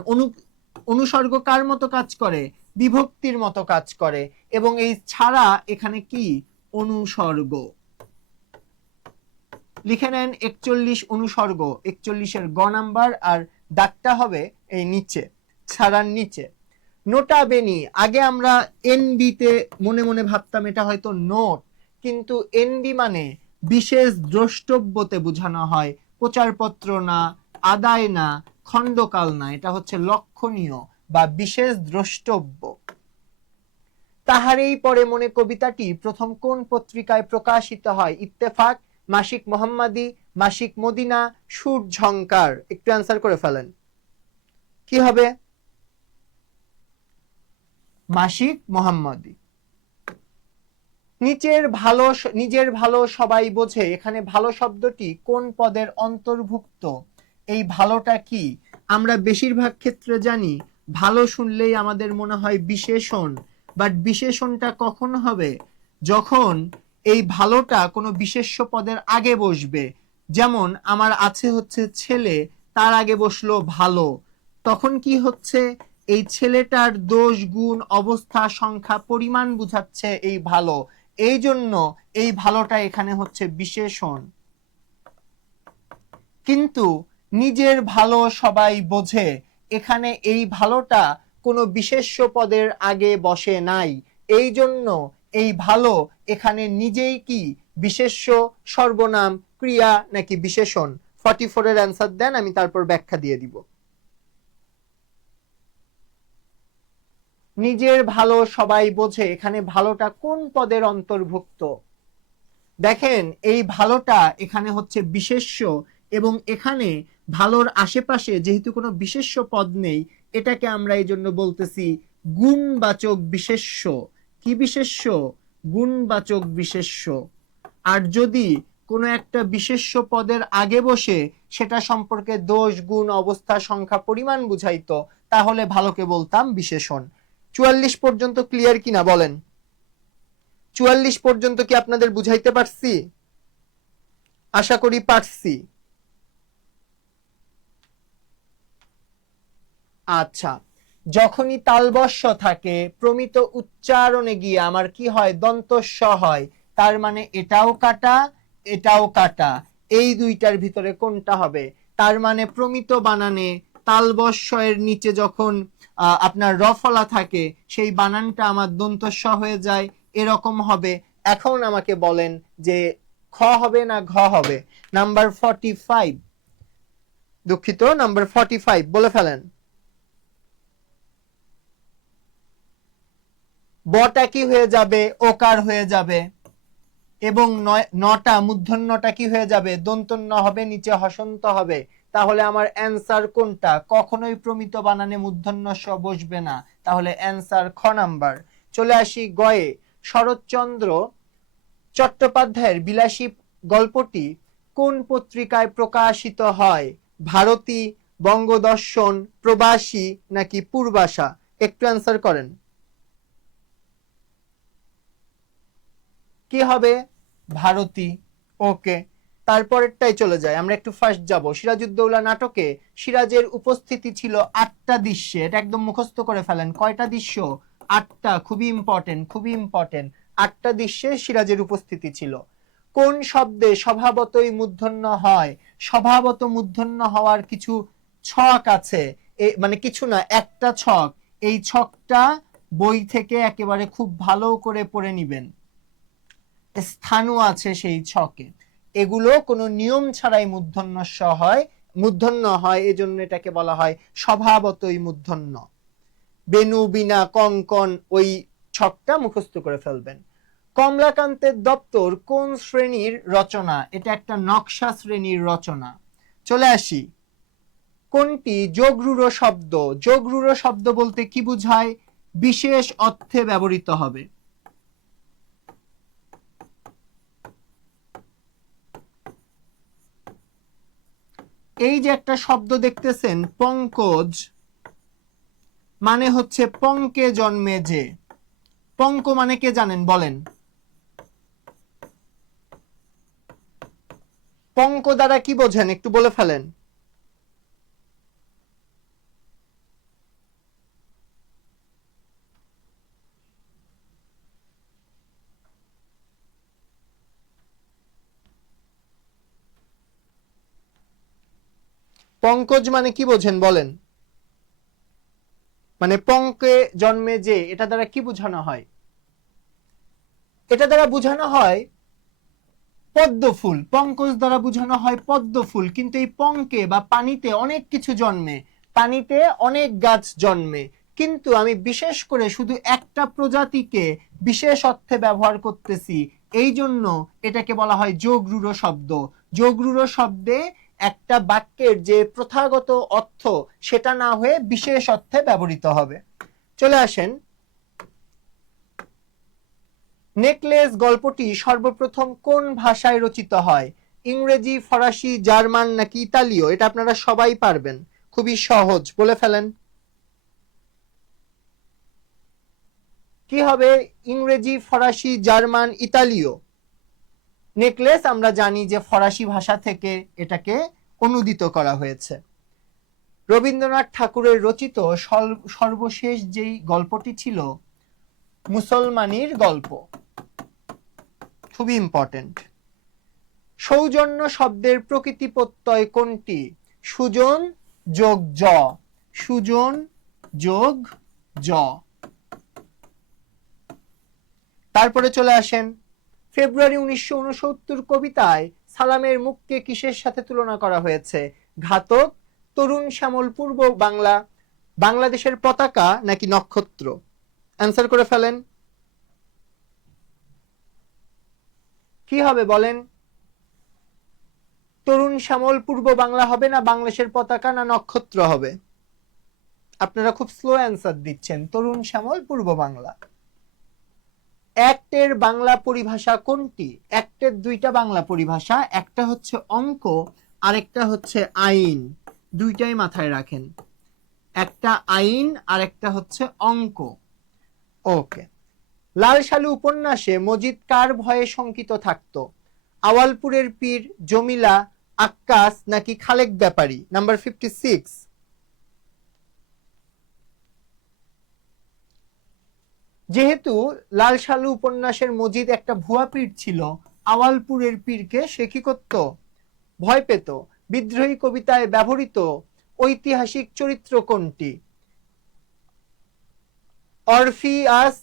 অনুসর্গ কার মতো কাজ করে? বিভক্তির মতো কাজ করে, এবং এই ছাড়া এখানে কি? অনুসর্গ। লিখে নেন 41 অনুসর্গ, 41-এর গ নাম্বার, আর দাগটা হবে এই নিচে, ছাড়ার নিচে। নোটা বেনি, আগে আমরা এনবি তে মনে মনে ভাবতাম এটা হয়তো নোট, কিন্তু এনবি মানে বিশেষ দ্রষ্টব্যতে বোঝানো হয়, প্রচারপত্র না, আদায় না, খণ্ডকাল না, এটা হচ্ছে লক্ষণীয় বা বিশেষ দ্রষ্টব্য। তাহারেই পরে মনে কবিতাটি প্রথম কোন পত্রিকায় প্রকাশিত হয়? ইত্তেফাক, মাসিক মোহাম্মদী, মাসিক মদিনা, সুরঝংকার। একটু অ্যান্সার করে ফেলেন, কি হবে? মাসিক মোহাম্মদী। নিজের ভালো সবাই বোঝে, এখানে ভালো শব্দটি কোন পদের অন্তর্ভুক্ত? এই ভালোটা কি? আমরা বেশিরভাগ ক্ষেত্রে জানি ভালো শুনলেই আমাদের মনে হয় বিশেষণ, বাট বিশেষণটা কখন হবে? যখন এই ভালোটা কোনো বিশেষ্য পদের আগে বসবে। যেমন আমার আছে হচ্ছে ছেলে, তার আগে বসলো ভালো, তখন কি হচ্ছে? এই ছেলেটার দোষ, গুণ, অবস্থা, সংখ্যা, পরিমাণ বুঝাচ্ছে এই ভালো, এই জন্য এই ভালোটা এখানে হচ্ছে বিশেষণ। কিন্তু নিজের ভালো সবাই বোঝে, এখানে এই ভালোটা কোনো বিশেষ্য পদের আগে বসে নাই, এই জন্য এই ভালো এখানে নিজেই কি? বিশেষ্য, সর্বনাম, ক্রিয়া নাকি বিশেষণ? 44 এর অ্যান্সার দেন, আমি তারপর ব্যাখ্যা দিয়ে দিব। নিজের ভালো সবাই বোঝে, এখানে ভালোটা কোন পদের অন্তর্ভুক্ত? দেখেন এই ভালোটা এখানে হচ্ছে বিশেষ্য, এবং এখানে ভালোর আশেপাশে যেহেতু কোনো বিশেষ্য পদ নেই, এটাকে আমরা এই জন্য বলতেছি গুণবাচক বিশেষ্য। কি বিশেষ্য? গুণবাচক বিশেষ্য। আর যদি কোনো একটা বিশেষ্য পদের আগে বসে সেটা সম্পর্কে দোষ, গুণ, অবস্থা, সংখ্যা, পরিমাণ বুঝাইতো, তাহলে ভালোকে বলতাম বিশেষণ। 44 পর্যন্ত ক্লিয়ার কিনা বলেন? 44 পর্যন্ত কি আপনাদের বুঝাইতে পারছি? আশা করি পারছি। আচ্ছা, যখনই তালবস্য থাকে, প্রমিত উচ্চারণে গিয়ে আমার কি হয়? দন্তস্ব হয়, তার মানে এটাও কাটা, এটাও কাটা, এই দুইটার ভিতরে কোনটা হবে? তার মানে প্রমিত বানানে তালবস্য এর নিচে যখন আপনার রফলা থাকে, সেই বানানটা আমার দন্তস্ব হয়ে যায়, এরকম হবে। এখন আমাকে বলেন যে খ হবে না ঘ হবে? নাম্বার 45, দুঃখিত, নাম্বার 45 বলে ফেলেন। বটা কি হয়ে যাবে? ওকার হয়ে যাবে, এবং নটা মূর্ধন্যটা কি হয়ে যাবে? দন্তন্য হবে, নিচে হসন্ত হবে। তাহলে আমার অ্যান্সার কোনটা? কখনোই প্রমিত বানানে মূর্ধন্য স বসবে না, তাহলে অ্যান্সার খ নাম্বার। চলে আসি গয়ে। শরৎচন্দ্র চট্টোপাধ্যায়ের বিলাসী গল্পটি কোন পত্রিকায় প্রকাশিত হয়? ভারতী, বঙ্গদর্শন, প্রবাসী নাকি পূর্বাশা? একটু অ্যান্সার করেন, কি হবে? ভারতী। ওকে, তারপরেরটাই চলে যায়, আমরা একটু ফার্স্ট যাব। সিরাজউদ্দৌলা নাটকে সিরাজের উপস্থিতি ছিল 8টা দৃশ্যে, এটা একদম মুখস্থ করে ফেলেন। কয়টা দৃশ্য? 8টা, খুবই ইম্পর্টেন্ট, খুবই ইম্পর্টেন্ট। 8টা দৃশ্যে সিরাজের উপস্থিতি ছিল। কোন শব্দে স্বভাবতই মূর্ধন্য হয়? স্বভাবত মূর্ধন্য হওয়ার কিছু ছক আছে, মানে কিছু না, একটা ছক। এই ছকটা বই থেকে একেবারে খুব ভালো করে পড়ে নিবেন, স্থানও আছে সেই ছকে। এগুলো কোনো নিয়ম ছাড়াই মূর্ধন্য হয়, এজন্য এটাকে বলা হয় স্বভাবতই মূর্ধন্য। বেনু, বিনা, কঙ্কন, ওই ছকটা মুখস্থ করে ফেলবেন। কমলাকান্তের দপ্তর কোন শ্রেণীর রচনা? এটা একটা নকশা শ্রেণীর রচনা। চলে আসি, কোনটি যোগরূঢ় শব্দ? যোগরূঢ় শব্দ বলতে কি বুঝায়? বিশেষ অর্থে ব্যবহৃত হবে। এই যে একটা শব্দ দেখতেছেন পঙ্কজ, মানে হচ্ছে পঙ্কে জন্মে যে। পঙ্ক মানে কে জানেন বলেন? পঙ্ক দ্বারা কি বোঝেন একটু বলে ফেলেন। পঙ্কজ মানে কি বোঝেন বলেন? মানে পঙ্কে জন্মে যে, এটা দ্বারা কি বোঝানো হয়? এটা দ্বারা বোঝানো হয় পদ্ম ফুল। পঙ্কজ দ্বারা বোঝানো হয় পদ্ম ফুল। কিন্তু এই পঙ্কে বা পানিতে অনেক কিছু জন্মে, পানিতে অনেক গাছ জন্মে, কিন্তু আমি বিশেষ করে শুধু একটা প্রজাতিকে বিশেষ অর্থে ব্যবহার করতেছি, এই জন্য এটাকে বলা হয় যোগরূঢ় শব্দ। যোগরূঢ় শব্দে একটা বাক্যের যে প্রথাগত অর্থ সেটা না হয়ে বিশেষ অর্থে ব্যবহৃত হবে। চলে আসেন, নেকলেস গল্পটি সর্বপ্রথম কোন ভাষায় রচিত হয়? ইংরেজি, ফরাসি, জার্মান নাকি ইতালীয়? এটা আপনারা সবাই পারবেন, খুবই সহজ, বলে ফেলেন। কি হবে? ইংরেজি, ফরাসি, জার্মান, ইতালীয়। নেকলেস আমরা জানি যে ফরাসি ভাষা থেকে এটাকে অনুদিত করা হয়েছে। রবীন্দ্রনাথ ঠাকুরের রচিত সর্বশেষ যেই গল্পটি ছিল মুসলমানির গল্প, খুবই ইম্পর্টেন্ট। সৌজন্য শব্দের প্রকৃতি প্রত্যয় কোনটি? সুজন যোগ জ, সুজন যোগ জ। তারপরে চলে আসেন, ফেব্রুয়ারি 1969 কবিতায় সালামের মুখকে কিসের সাথে তুলনা করা হয়েছে? ঘাতক, তরুণ শ্যামল পূর্ব বাংলা, বাংলাদেশের পতাকা নাকি নক্ষত্র? অ্যান্সার করে ফেলেন। কি হবে বলেন? তরুণ শ্যামল পূর্ব বাংলা হবে না বাংলাদেশের পতাকা, না নক্ষত্র হবে? আপনারা খুব স্লো অ্যান্সার দিচ্ছেন। তরুণ শ্যামল পূর্ব বাংলা। অ্যাক্টের বাংলা পরিভাষা কোনটি? অ্যাক্টের দুইটা বাংলা পরিভাষা, একটা হচ্ছে অঙ্ক, আরেকটা হচ্ছে আইন। দুইটাই মাথায় রাখেন, একটা আইন আর একটা হচ্ছে অঙ্ক। ওকে। লাল সালু উপন্যাসে মজিদ কার ভয়ে শঙ্কিত থাকতো? আওয়ালপুরের পীর, জমিলা, আক্কাস নাকি খালেক ব্যাপারী? নাম্বার 56। যেহেতু লাল সালু উপন্যাসের মজিদ একটা ভুয়া পীর ছিল, আওয়ালপুরের পীরকে সে কি করত? ভয় পেত। বিদ্রোহী কবিতায় ব্যবহৃত ঐতিহাসিক চরিত্র কোনটি? Orpheus,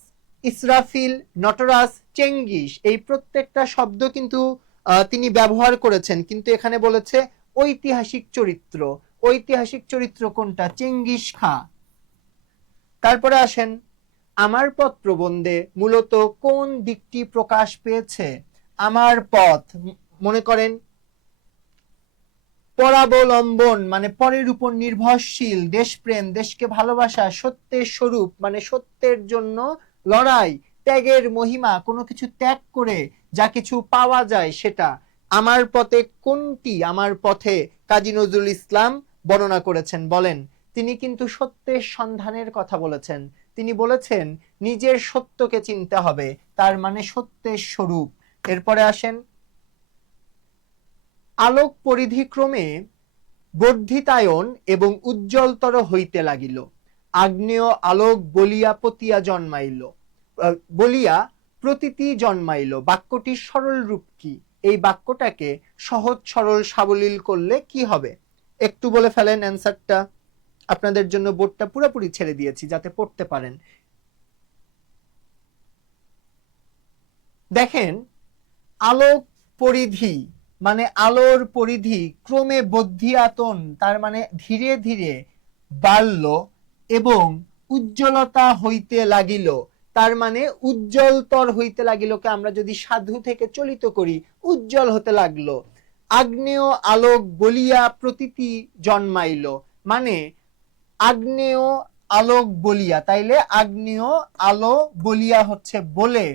Israfil, Nataraja, Genghis. এই প্রত্যেকটা শব্দ কিন্তু তিনি ব্যবহার করেছেন, কিন্তু এখানে বলেছে ঐতিহাসিক চরিত্র। ঐতিহাসিক চরিত্র কোনটা? চেঙ্গিস খা। তারপরে আসেন, আমার পথ প্রবন্ধে মূলত কোন দিকটি প্রকাশ পেয়েছে? আমার পথ, মনে করেন পরাবলম্বন মানে পরের উপর নির্ভরশীল, দেশপ্রেম, দেশকে ভালোবাসা, সত্যের স্বরূপ মানে সত্যের জন্য লড়াই, ত্যাগের মহিমা, কোনো কিছু ত্যাগ করে যা কিছু পাওয়া যায় সেটা। আমার পথে কোনটি আমার পথে কাজী নজরুল ইসলাম বর্ণনা করেছেন বলেন? তিনি কিন্তু সত্যের সন্ধানের কথা বলেছেন। তিনি বলেছেন নিজের সত্যকে চিনতে হবে, তার মানে সত্যের স্বরূপ। এরপরে আসেন, আলোক পরিধি ক্রমে বর্ধিতায়ন এবং উজ্জ্বলতর হইতে লাগিল, আগ্নেয় আলোক বলিয়া পতিয়া জন্মাইল, বলিয়া প্রতীতি জন্মাইল। বাক্যটির সরল রূপ কি? এই বাক্যটাকে সহজ সরল সাবলীল করলে কি হবে? একটু বলে ফেলেন অ্যান্সারটা। আপনাদের জন্য বোর্ডটা পুরোপুরি ছেড়ে দিয়েছি যাতে পড়তে পারেন। দেখেন, আলোক পরিধি মানে আলোর পরিধি ক্রমে বর্ধিয়াতন, তার মানে ধীরে ধীরে বাড়ল, এবং উজ্জ্বলতা হইতে লাগিল, তার মানে উজ্জ্বলতর হইতে লাগিলকে আমরা যদি সাধু থেকে চলিত করি, উজ্জ্বল হতে লাগলো। আগ্নেয় আলোক বলিয়া প্রতীতি জন্মাইল, মানে আগ্নেয় আলোক বলিয়া, তাইলে আগ্নেয় আলো বলিয়া হচ্ছে বলে,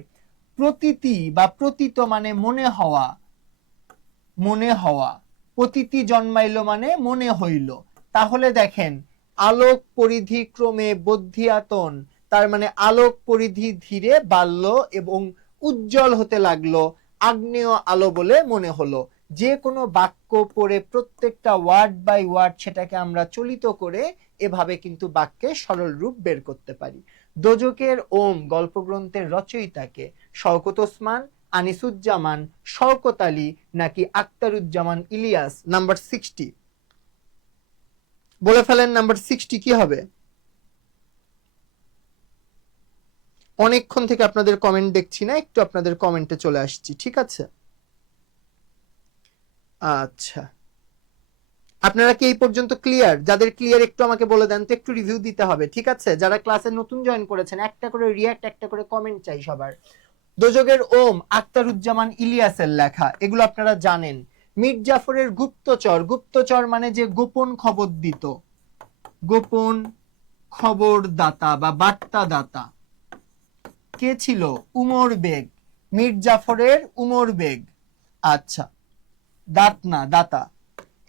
প্রতীতি বা প্রতীত মানে মনে হওয়া, মনে হওয়া, প্রতীতি জন্মাইল মানে মনে হইল। তাহলে দেখেন, আলোক পরিধি ক্রমে বর্ধিয়াতন, তার মানে আলোক পরিধি ধীরে বাড়লো এবং উজ্জ্বল হতে লাগলো, আগ্নেয় আলো বলে মনে হলো। যে কোনো বাক্য পড়ে প্রত্যেকটা ওয়ার্ড বাই ওয়ার্ড সেটাকে আমরা চলিত করে এভাবে কিন্তু বাক্যে সরল রূপ বের করতে পারি। দোজকের ওম গল্পগ্রন্থের রচয়িতাকে? শওকত ওসমান, আনিসুজ্জামান, শওকত আলী নাকি আখতারুজ্জামান ইলিয়াস? নাম্বার 60। বলে ফেলেন নাম্বার 60 কি হবে? অনেকক্ষণ থেকে আপনাদের কমেন্ট দেখছি না, একটু আপনাদের কমেন্টে চলে আসছি, ঠিক আছে? আচ্ছা, আপনারা কি এই পর্যন্ত ক্লিয়ার? যাদের ক্লিয়ার একটু আমাকে বলে দেন তো, একটু রিভিউ দিতে হবে, ঠিক আছে? যারা ক্লাসে নতুন জয়েন করেছেন একটা করে রিয়্যাক্ট, একটা করে কমেন্ট চাই সবার। দোজগের ওম আখতারুজ্জামান ইলিয়াসের লেখা, এগুলো আপনারা জানেন। মীর জাফরের গুপ্তচর, গুপ্তচর মানে যে গোপন খবর দিত, গোপন খবরদাতা বা বার্তাদাতা, কে ছিল? উমর বেগ। মীর জাফরের উমর বেগ। আচ্ছা, দাত না দাতা।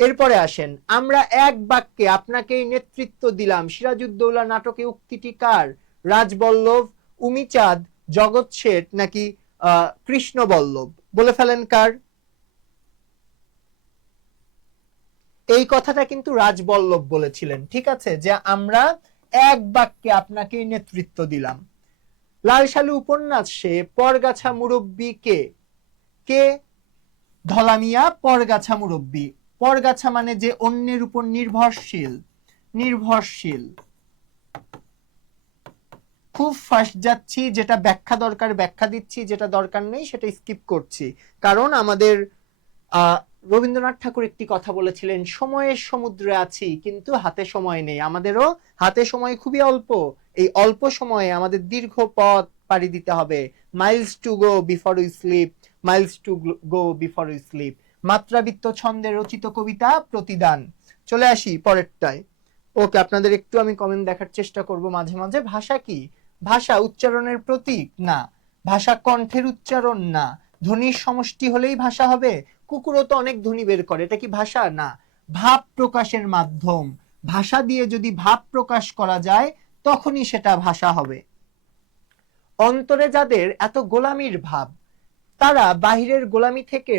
এরপরে আসেন, আমরা এক বাক্যে আপনাকেই নেতৃত্ব দিলাম। সিরাজউদ্দৌলা নাটকে উক্তিটি কার? রাজবল্লভ, উমিচাঁদ, জগৎ শেঠ নাকি কৃষ্ণবল্লভ? বলে ফেলেন কার? এই কথাটা কিন্তু রাজবল্লভ বলেছিলেন, ঠিক আছে, যে আমরা এক বাক্যে আপনাকেই নেতৃত্ব দিলাম। লাল সালু উপন্যাসে পরগাছা মুরব্বী কে? কে? ধলামিয়া পরগাছা মুরব্বী। পরগাছা মানে যে অন্যের উপর নির্ভরশীল, নির্ভরশীল। খুব ফাস্ট যাচ্ছি, যেটা ব্যাখ্যা দরকার ব্যাখ্যা দিচ্ছি, যেটা দরকার নেই সেটা স্কিপ করছি, কারণ আমাদের রবীন্দ্রনাথ ঠাকুর একটি কথা বলেছিলেন, সময়ের সমুদ্রে আছি কিন্তু হাতে সময় নেই। আমাদেরও হাতে সময় খুবই অল্প, এই অল্প সময়ে আমাদের দীর্ঘ পথ পাড়ি দিতে হবে। Miles to go before we sleep, miles to go before we sleep. মাত্রাবৃত্ত ছন্দে রচিত কবিতা প্রতিদান। চলে আসি পরেরটায়। ওকে, আপনাদের একটু আমি কমেন্ট দেখার চেষ্টা করব মাঝে মাঝে। ভাষা কি? ভাষা উচ্চারণের প্রতীক না, ভাষা কণ্ঠের উচ্চারণ না, ধ্বনির সমষ্টি হলেই ভাষা হবে? কুকুরও তো অনেক ধ্বনি বের করে, এটা কি ভাষা? না, ভাব প্রকাশের মাধ্যম। ভাষা দিয়ে যদি ভাব প্রকাশ করা যায় তখনই সেটা ভাষা হবে। অন্তরে যাদের এত গোলামির ভাব, তারা বাহিরের গোলামি থেকে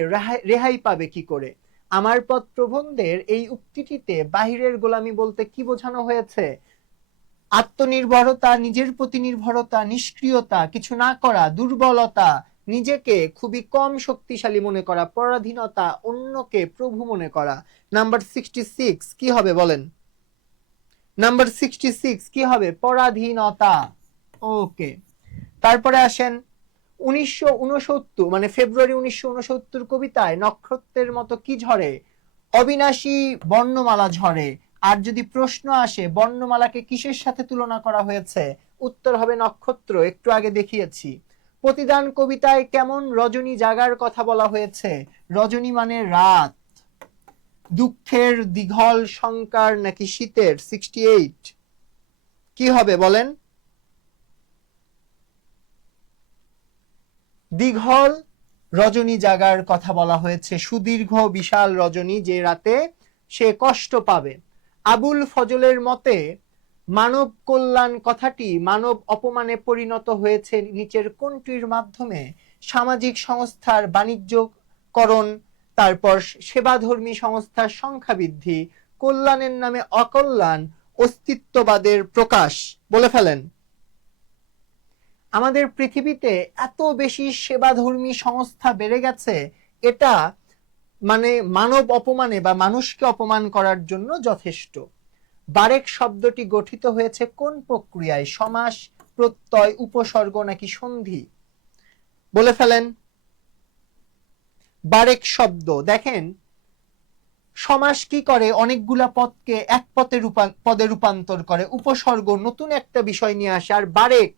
রেহাই পাবে কি করে? আমার পথ প্রবন্ধের এই উক্তিটিতে বাহিরের গোলামি বলতে কি বোঝানো হয়েছে? আত্মনির্ভরতা, নিজের প্রতি নির্ভরতা, নিষ্ক্রিয়তা, কিছু না করা, দুর্বলতা, নিজেকে খুবই কম শক্তিশালী মনে করা, পরাধীনতা, অন্যকে প্রভু মনে করা। নাম্বার 66 কি হবে বলেন? নাম্বার 66 কি হবে? পরাধীনতা। ওকে, তারপরে আসেন 1969 মানে ফেব্রুয়ারি 1969 কবিতায় নক্ষত্রের মতো কি ঝরে? অবিনাশী বর্ণমালা ঝরে। আর যদি প্রশ্ন আসে বর্ণমালাকে কিসের সাথে তুলনা করা হয়েছে, উত্তর হবে নক্ষত্র, একটু আগে দেখিয়েছি। প্রতিদান কবিতায় কেমন রজনী জাগার কথা বলা হয়েছে? রজনী মানে রাত। দুঃখের দীঘল শঙ্কার নাকি শীতের? 68 কি হবে বলেন? দীঘল রজনী জাগার কথা বলা হয়েছে, সুদীর্ঘ বিশাল রজনী, যে রাতে সে কষ্ট পাবে। আবুল ফজলের মতে মানব কল্যাণ কথাটি মানব অপমানে পরিণত হয়েছে নিচের কোনটির মাধ্যমে? সামাজিক সংস্থার বাণিজ্যকরণ, তারপর সেবাধর্মী সংস্থার সংখ্যা বৃদ্ধি, কল্যাণের নামে অকল্যাণ, অস্তিত্ববাদের প্রকাশ। বলে ফেলেন। আমাদের পৃথিবীতে এত বেশি সেবাধর্মী সংস্থা বেড়ে গেছে, এটা মানে মানব অপমানে বা মানুষকে অপমান করার জন্য যথেষ্ট। বারেক শব্দটি গঠিত হয়েছে কোন প্রক্রিয়ায়? সমাস, প্রত্যয়, উপসর্গ নাকি সন্ধি? বলে ফেলেন। বারেক শব্দ, দেখেন সমাস কি করে? অনেকগুলা পদকে এক পদে রূপান্তর করে। উপসর্গ নতুন একটা বিষয় নিয়ে আসে। আর বারেক,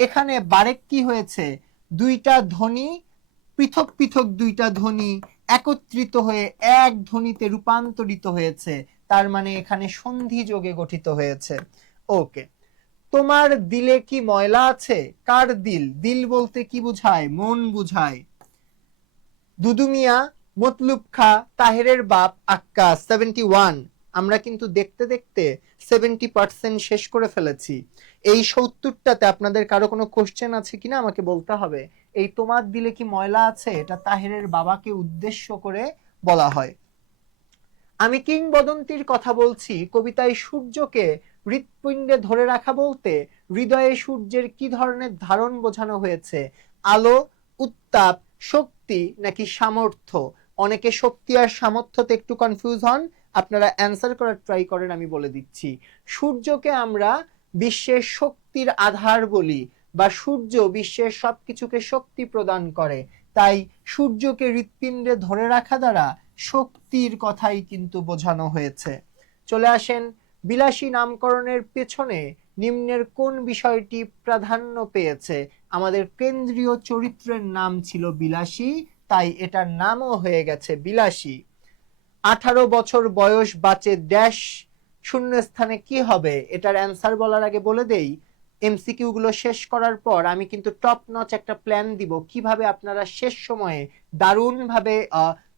এখানে বারেক কি হয়েছে? দুইটা ধ্বনি, পৃথক পৃথক দুইটা ধ্বনি একত্রিত হয়ে এক ধ্বনিতে রূপান্তরিত হয়েছে, তার মানে এখানে সন্ধি যোগে গঠিত হয়েছে। ওকে, তোমার দিলে কি ময়লা আছে? কার দিল? দিল বলতে কি বুঝায়? মন বুঝায়। দুদু মিয়া, মতলুব খা, তাহেরের বাপ, আক্কাস। 71। আমরা কিন্তু দেখতে দেখতে 70% শেষ করে ফেলেছি। এই 70টাতে আপনাদের কারো কোনো কোশ্চেন আছে কিনা আমাকে বলতে হবে। এই তোমার দিলে কি ময়লা আছে, এটা তাহেরের বাবাকে উদ্দেশ্য করে বলা হয়। আমি কিংবদন্তির কথা বলছি কবিতায় সূর্যকে হৃৎপিণ্ডে ধরে রাখা বলতে হৃদয়ে সূর্যের কি ধরনের ধারণ বোঝানো হয়েছে? আলো, উত্তাপ, শক্তি নাকি সামর্থ্য? অনেকে শক্তি আর সামর্থ্যতে একটু কনফিউজ হন, আপনারা অ্যান্সার করার ট্রাই করেন, আমি বলে দিচ্ছি। সূর্যকে আমরা বিশ্বের শক্তির আধার বলি, বা সূর্য বিশ্বের সবকিছুকে শক্তি প্রদান করে, তাই সূর্যকে হৃৎপিণ্ডে ধরে রাখা দ্বারা শক্তির কথাই কিন্তু বোঝানো হয়েছে। চলে আসেন, বিলাসী নামকরণের পেছনে নিম্নের কোন বিষয়টি প্রাধান্য পেয়েছে? আমাদের কেন্দ্রীয় চরিত্রের নাম ছিল বিলাসী, তাই এটার নামও হয়ে গেছে বিলাসী। 18 বছর বয়স বাঁচে ড্যাশ শূন্যস্থানে কি হবে? এটার অ্যান্সার বলার আগে বলে দেই, এমসিকিউ গুলো শেষ করার পর আমি কিন্তু টপ নচ একটা প্ল্যান দিব কিভাবে আপনারা শেষ সময়ে দারুণভাবে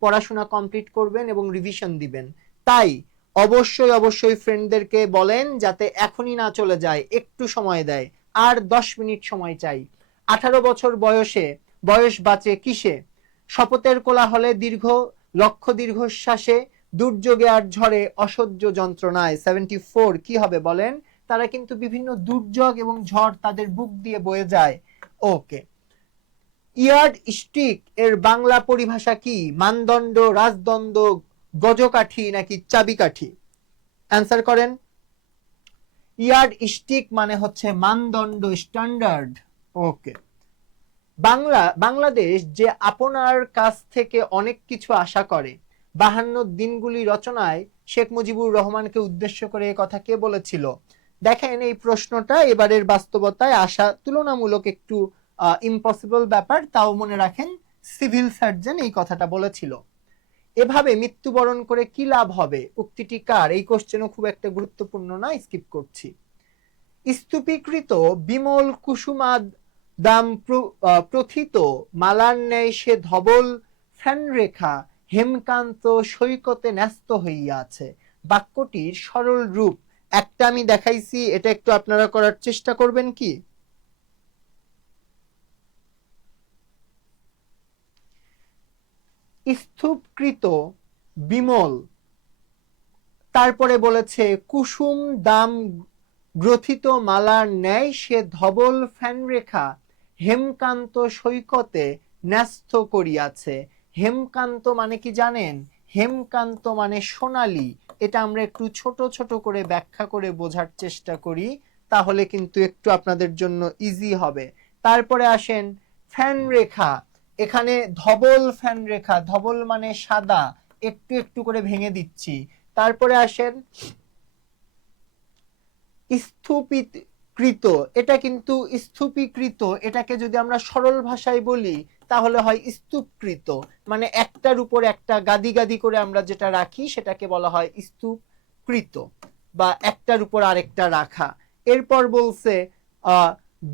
পড়াশোনা কমপ্লিট করবেন এবং রিভিশন দিবেন। তাই অবশ্যই অবশ্যই ফ্রেন্ডদেরকে বলেন যাতে এখনই না চলে যায়, একটু সময় দেয়, আর 10 মিনিট সময় চাই। 18 বছর বয়স বাঁচে কিসে? শপথের কোলাহলে, লক্ষ দীর্ঘশ্বাসে, দুর্যোগে আর ঝড়ে, অসহ্য যন্ত্রণায়। 74 কি হবে বলেন? তারা কিন্তু বিভিন্ন দুর্যোগ এবং ঝড় তাদের বুক দিয়ে বয়ে যায়। ওকে, ইয়ার্ড স্টিক এর বাংলা পরিভাষা কি? মানদণ্ড, রাজদণ্ড, গজকাঠি নাকি চাবিকাঠি? অ্যান্সার করেন। ইয়ার্ড স্টিক মানে হচ্ছে মানদণ্ড, স্ট্যান্ডার্ড। ওকে, বাংলাদেশ যে আপনার কাছ থেকে অনেক কিছু আশা করে, 52 দিনগুলি রচনায় শেখ মুজিবুর রহমানকে উদ্দেশ্য করে এই কথা কে বলেছিল? দেখেন, এই প্রশ্নটা এবারের বাস্তবতায় আসা তুলনামূলক একটু ইম্পসিবল ব্যাপার, তাও মনে রাখেন সিভিল সার্জন এই কথাটা বলেছিল। এভাবে মৃত্যুবরণ করে কি লাভ হবে? উক্তিটি কার? এই কোশ্চেনও খুব একটা গুরুত্বপূর্ণ না, স্কিপ করছি। স্তূপীকৃত বিমল কুসুমাদ দাম প্রথিত মালার ন্যায় সে ধবল ফ্যানরেখা হেমকান্ত সৈকতে ন্যস্ত হইয়াছে। বাক্যটির সরল রূপ একটা আমি দেখাইছি, এটা একটু আপনারা করার চেষ্টা করবেন কি? স্তূপকৃত বিমল, তারপরে বলেছে কুসুম দাম গ্রথিত মালার ন্যায় সে ধবল ফ্যানরেখা হেমকান্ত সৈকতে ন্যস্ত করিয়াছে। হেমকান্ত মানে কি জানেন? হেমকান্ত মানে সোনালী। এটা আমরা একটু ছোট ছোট করে ব্যাখ্যা করে বোঝার চেষ্টা করি, তাহলে কিন্তু একটু আপনাদের জন্য ইজি হবে। তারপরে আসেন ফ্যান রেখা, এখানে ধবল ফ্যান রেখা, ধবল মানে সাদা, একটু একটু করে ভেঙে দিচ্ছি। তারপরে আসেন স্তূপীকৃত, এটা কিন্তু স্তূপীকৃত, এটাকে যদি আমরা সরল ভাষায় বলি তাহলে হয় স্তূপকৃত, মানে একটার উপর একটা গাদি গাদি করে আমরা যেটা রাখি সেটাকে বলা হয় স্তূপকৃত, বা একটার উপর আরেকটা রাখা। এরপর বলছে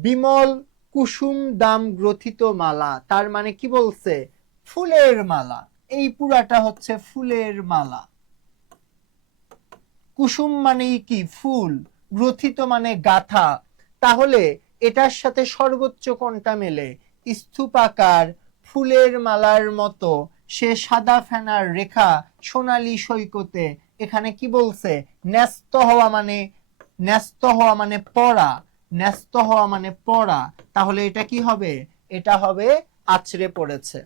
বিমল কুসুম দাম গ্রথিত মালা, তার মানে কি বলছে? ফুলের মালা। এই পুরাটা হচ্ছে ফুলের মালা। কুসুম মানে কি? ফুল। গ্রথিত মানে গাথা। তাহলে এটার সাথে সর্বোচ্চ কোনটা মেলে? স্তূপাকার ফুলের মালার মতো সে সাদা ফেনার রেখা সোনালী সৈকতে। এখানে কি বলছে? ন্যস্ত হওয়া মানে, ন্যস্ত হওয়া মানে পড়া, ন্যস্ত হওয়া মানে পড়া। তাহলে এটা কি হবে? এটা হবে আছড়ে পড়েছে।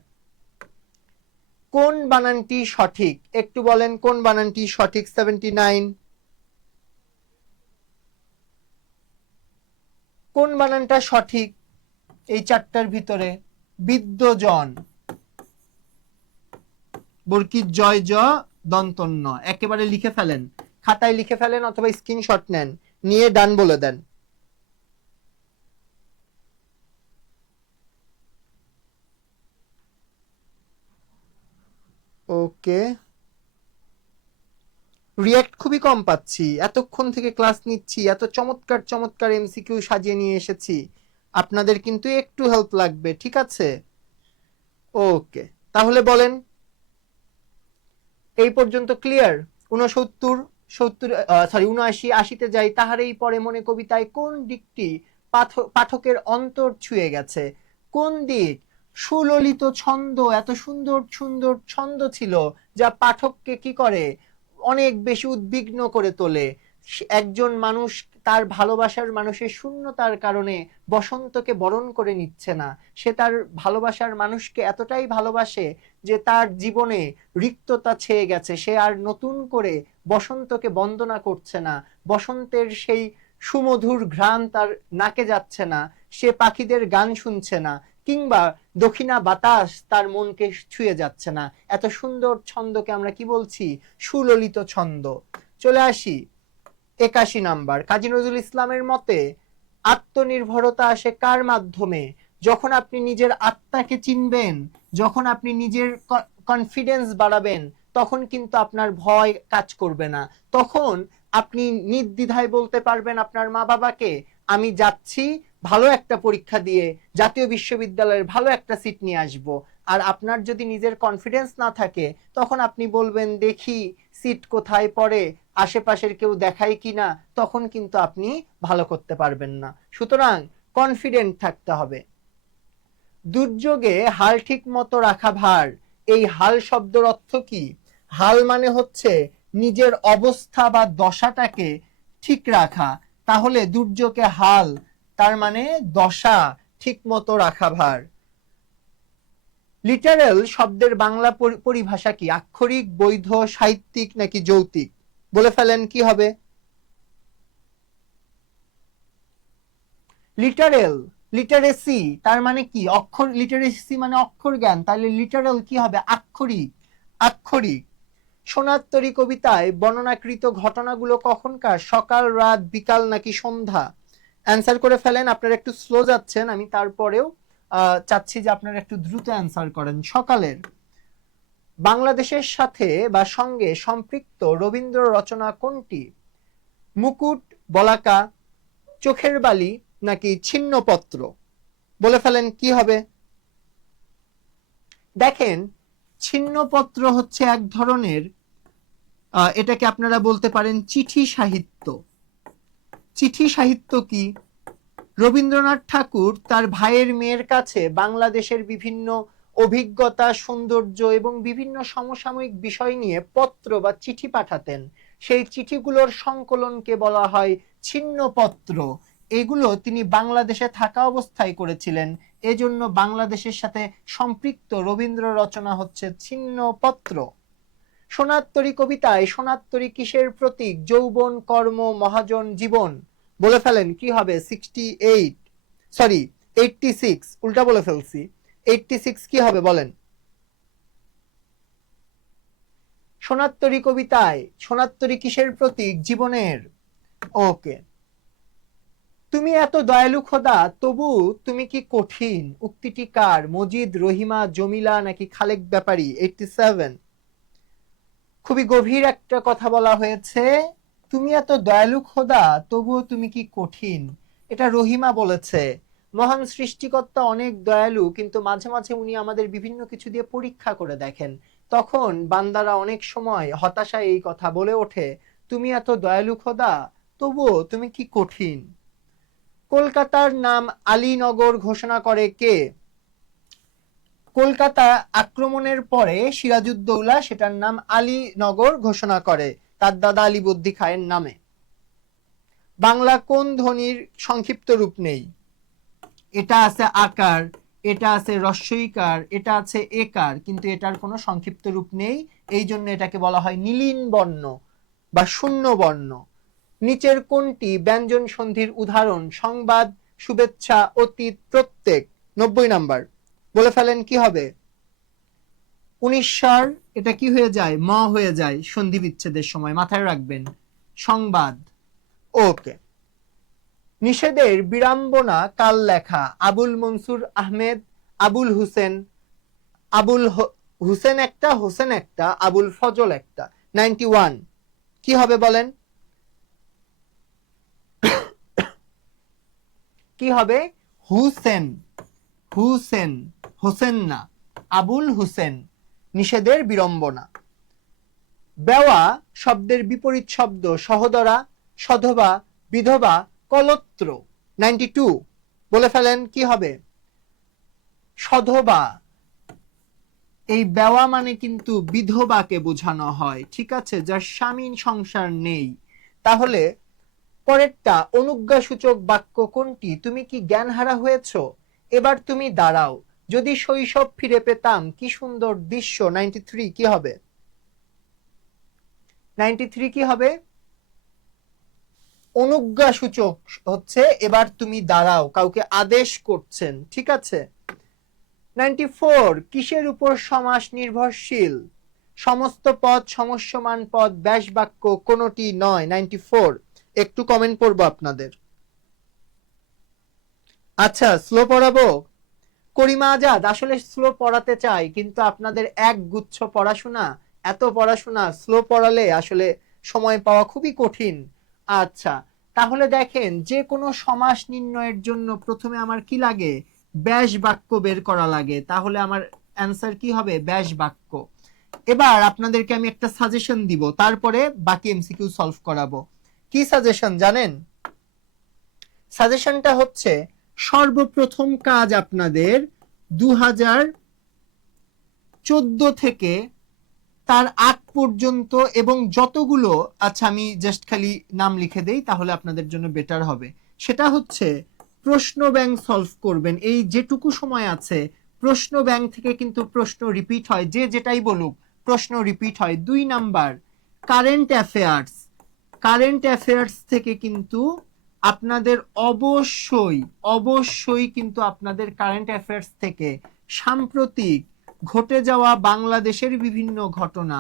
কোন বানানটি সঠিক? একটু বলেন কোন বানানটি সঠিক। 79 কোন বানানটা সঠিক এই চারটার ভিতরে? বিদ্যজন, বর্কিত জয় জ দন্তন্য। একেবারে লিখে ফেলেন, খাতায় লিখে ফেলেন অথবা স্ক্রিনশট নেন, নিয়ে ডান বলে দেন। ওকে, রিয়্যাক্ট খুবই কম পাচ্ছি। এতক্ষণ থেকে ক্লাস নিচ্ছি, এত চমৎকার চমৎকার এমসিকিউ সাজিয়ে নিয়ে এসেছি, আপনাদের কিন্তু একটু হেল্প লাগবে, ঠিক আছে? ওকে, তাহলে বলেন এই পর্যন্ত ক্লিয়ার? 79 যাই। তাহার এই পরে মনে কবিতায় কোন দিকটি পাঠকের অন্তর ছুঁয়ে গেছে? কোন দিক? সুললিত ছন্দ, এত সুন্দর সুন্দর ছন্দ ছিল যা পাঠককে কি করে? অনেক বেশি উদ্বিগ্ন করে তোলে। একজন মানুষ তার ভালোবাসার মানুষের শূন্যতার কারণে বসন্তকে বরণ করে নিচ্ছে না। সে তার ভালোবাসার মানুষকে এতটাই ভালোবাসে যে তার জীবনে রিক্ততা ছেয়ে গেছে, সে আর নতুন করে বসন্তকে বন্দনা করছে না, বসন্তের সেই সুমধুর ঘ্রাণ তার নাকে যাচ্ছে না, সে পাখিদের গান শুনছে না, কিংবা দক্ষিণা বাতাস তার মনকে ছুঁয়ে যাচ্ছে না। এত সুন্দর ছন্দকে আমরা কি বলছি? সুললিত ছন্দ। চলে আসি 81 নাম্বার। কাজী নজরুল ইসলামের মতে আত্মনির্ভরতা আসে কার মাধ্যমে? যখন আপনি নিজের আত্মাকে চিনবেন, যখন আপনি নিজের কনফিডেন্স বাড়াবেন, তখন কিন্তু আপনার ভয় কাজ করবে না। তখন আপনি নির্দ্বিধায় বলতে পারবেন আপনার মা বাবাকে, আমি যাচ্ছি ভালো একটা পরীক্ষা দিয়ে জাতীয় বিশ্ববিদ্যালয়ের ভালো একটা সিট নিয়ে আসব। আর আপনার যদি নিজের কনফিডেন্স না থাকে, তখন আপনি বলবেন দেখি সিট কোথায় পড়ে, আশেপাশের কেউ দেখায় কিনা, তখন কিন্তু আপনি ভালো করতে পারবেন না। সুতরাং কনফিডেন্ট থাকতে হবে। দুর্যোগে হাল ঠিক মতো রাখা ভার। এই হাল শব্দের অর্থ কি? হাল মানে হচ্ছে নিজের অবস্থা বা দশাটাকে ঠিক রাখা। তাহলে দুর্যোগে হাল তার মানে দশা ঠিক মতো রাখা ভার। লিটারেল শব্দের বাংলা পরিভাষা কি? আক্ষরিক, বৈধ, সাহিত্যিক নাকি যৌক্তিক? বলে ফেলেন কি হবে? লিটারেল, লিটারেসি তার মানে কি? অক্ষর, লিটারেসি মানে অক্ষর জ্ঞান, তাহলে লিটারাল কি হবে? আক্ষরিক, আক্ষরিক। সোনার কবিতায় বর্ণনাকৃত ঘটনাগুলো কখনকার? সকাল, রাত, বিকাল নাকি সন্ধ্যা? অ্যান্সার করে ফেলেন। আপনারা একটু স্লো যাচ্ছেন, আমি তারপরেও চাচ্ছি যে আপনারা একটু দ্রুত অ্যান্সার করেন। সকালের। বাংলাদেশের সাথে বা সঙ্গে সম্পৃক্ত রবীন্দ্র রচনা কোনটি? মুকুট, বলাকা, চোখের বালি নাকি ছিন্নপত্র? বলে ফেলেন কি হবে? দেখেন, ছিন্নপত্র হচ্ছে এক ধরনের, এটাকে আপনারা বলতে পারেন চিঠি সাহিত্য। চিঠি সাহিত্য কি? রবীন্দ্রনাথ ঠাকুর তার ভাইয়ের মেয়ের কাছে বাংলাদেশের বিভিন্ন অভিজ্ঞতা, সৌন্দর্য এবং বিভিন্ন সমসাময়িক বিষয় নিয়ে পত্র বা চিঠি পাঠাতেন। সেই চিঠিগুলোর সংকলনকে বলা হয় ছিন্নপত্র। এগুলো তিনি বাংলাদেশে থাকা অবস্থায় করেছিলেন, এজন্য বাংলাদেশের সাথে সম্পৃক্ত রবীন্দ্র রচনা হচ্ছে ছিন্নপত্র। সোনার কবিতায় সোনার কিসের প্রতীক? যৌবন, কর্ম, মহাজন, জীবন? বলে ফেলেন কি হবে? 68, সরি 86, উল্টা বলে ফেলছি। 86 কি হবে বলেন? সোনার কবিতায় সোনার কিসের প্রতীক? জীবনের। ওকে। তুমি এত দয়ালু খোদা, তবু তুমি কি কঠিন? উক্তিটি কার? মজিদ, রহিমা, জমিলা নাকি খালেক ব্যাপারী? 87। খুবই গভীর একটা কথা বলা হয়েছে, তুমি এত দয়ালু খোদা, তবুও তুমি কি কঠিন। এটা রহিমা বলেছে। মহান সৃষ্টিকর্তা অনেক দয়ালু, কিন্তু মাঝে মাঝে উনি আমাদের বিভিন্ন কিছু দিয়ে পরীক্ষা করে দেখেন। তখন বান্দারা অনেক সময় হতাশায় এই কথা বলে ওঠে, তুমি এত দয়ালু খোদা, তবুও তুমি কি কঠিন। কলকাতার নাম আলীনগর ঘোষণা করে কে? কলকাতা আক্রমণের পরে সিরাজউদ্দৌলা সেটার নাম আলীনগর ঘোষণা করে তার দাদা আলীবর্দী খাঁয়ের নামে। বাংলা কোন ধ্বনির সংক্ষিপ্ত রূপ নেই? এটা আছে আকার, এটা আছে হ্রস্বইকার, এটা আছে একার, কিন্তু এটার কোনো সংক্ষিপ্ত রূপ নেই। এই জন্য এটাকে বলা হয় নীলিন বর্ণ বা শূন্য বর্ণ। নিচের কোনটি ব্যঞ্জন সন্ধির উদাহরণ? সংবাদ, শুভেচ্ছা, অতীত, প্রত্যেক? 90 নাম্বার। বলে ফেলেন কি হবে? 19 এটা কি হয়ে যায়? ম হয়ে যায় সন্ধি বিচ্ছেদের সময়, মাথায় রাখবেন। সংবাদ। ওকে। নিষেধের বিড়ম্বনা কাল লেখা? আবুল মনসুর আহমেদ, আবুল হুসেন, আবুল হুসেন একটা, হোসেন একটা, আবুল ফজল একটা? 91 কি হবে বলেন? কি হবে? হুসেন, হুসেন, হোসেন না, আবুল হুসেন। নিষেধের বিড়ম্বনা। বেওয়া শব্দের বিপরীত শব্দ? সহদরা, সধবা, বিধবা, কলত্র? 92 বলে ফেলেন কি হবে? সধবা। এই বেওয়া মানে কিন্তু বিধবাকে বোঝানো হয়, ঠিক আছে, যার স্বামী সংসার নেই। তাহলে পরেরটা, অনুজ্ঞাসূচক বাক্য কোনটি? তুমি কি জ্ঞানহারা হয়েছো? এবার তুমি দাঁড়াও, যদি শৈশব ফিরে পেতাম, কি সুন্দর দৃশ্য। 93 কি হবে? 93 কি হবে? অনুজ্ঞাসূচক হচ্ছে এবার তুমি দাঁড়াও, কাউকে আদেশ করছেন, ঠিক আছে। 94 কিসের উপর সমাস নির্ভরশীল? সমস্ত পদ, সমস্যমান পদ, ব্যাস বাক্য, কোনটি নয়। 94 একটু কমেন্ট পড়বো আপনাদের। আচ্ছা, স্লো পড়াবো। করিমা আজাদ, আসলে স্লো পড়াতে চাই, কিন্তু আপনাদের এক গুচ্ছ পড়াশোনা, এত পড়াশোনা স্লো পড়ালে আসলে সময় পাওয়া খুবই কঠিন। আচ্ছা, তাহলে দেখেন, যে কোনো সমাস নির্ণয়ের জন্য প্রথমে আমার কি লাগে? ব্যাস বাক্য বের করা লাগে। তাহলে আমার অ্যান্সার কি হবে? ব্যাস বাক্য। এবার আপনাদেরকে আমি একটা সাজেশন দিব, তারপরে বাকি এমসিকিউ সলভ করাবো। কি সাজেশন জানেন? সাজেশনটা হচ্ছে, সর্বপ্রথম কাজ আপনাদের 2014 থেকে তার আগ পর্যন্ত এবং যতগুলো, আচ্ছা আমি জাস্ট খালি নাম লিখে দেই, তাহলে আপনাদের জন্য বেটার হবে। সেটা হচ্ছে প্রশ্ন ব্যাংক সলভ করবেন। এই যেটুকু সময় আছে, প্রশ্ন ব্যাংক থেকে কিন্তু প্রশ্ন রিপিট হয়, যে যেটাই বলুক প্রশ্ন রিপিট হয়। 2 number, current affairs. Current affairs থেকে কিন্তু আপনাদের অবশ্যই অবশ্যই কিন্তু আপনাদের কারেন্ট অ্যাফেয়ার্স থেকে সাম্প্রতিক ঘটে যাওয়া বাংলাদেশের বিভিন্ন ঘটনা,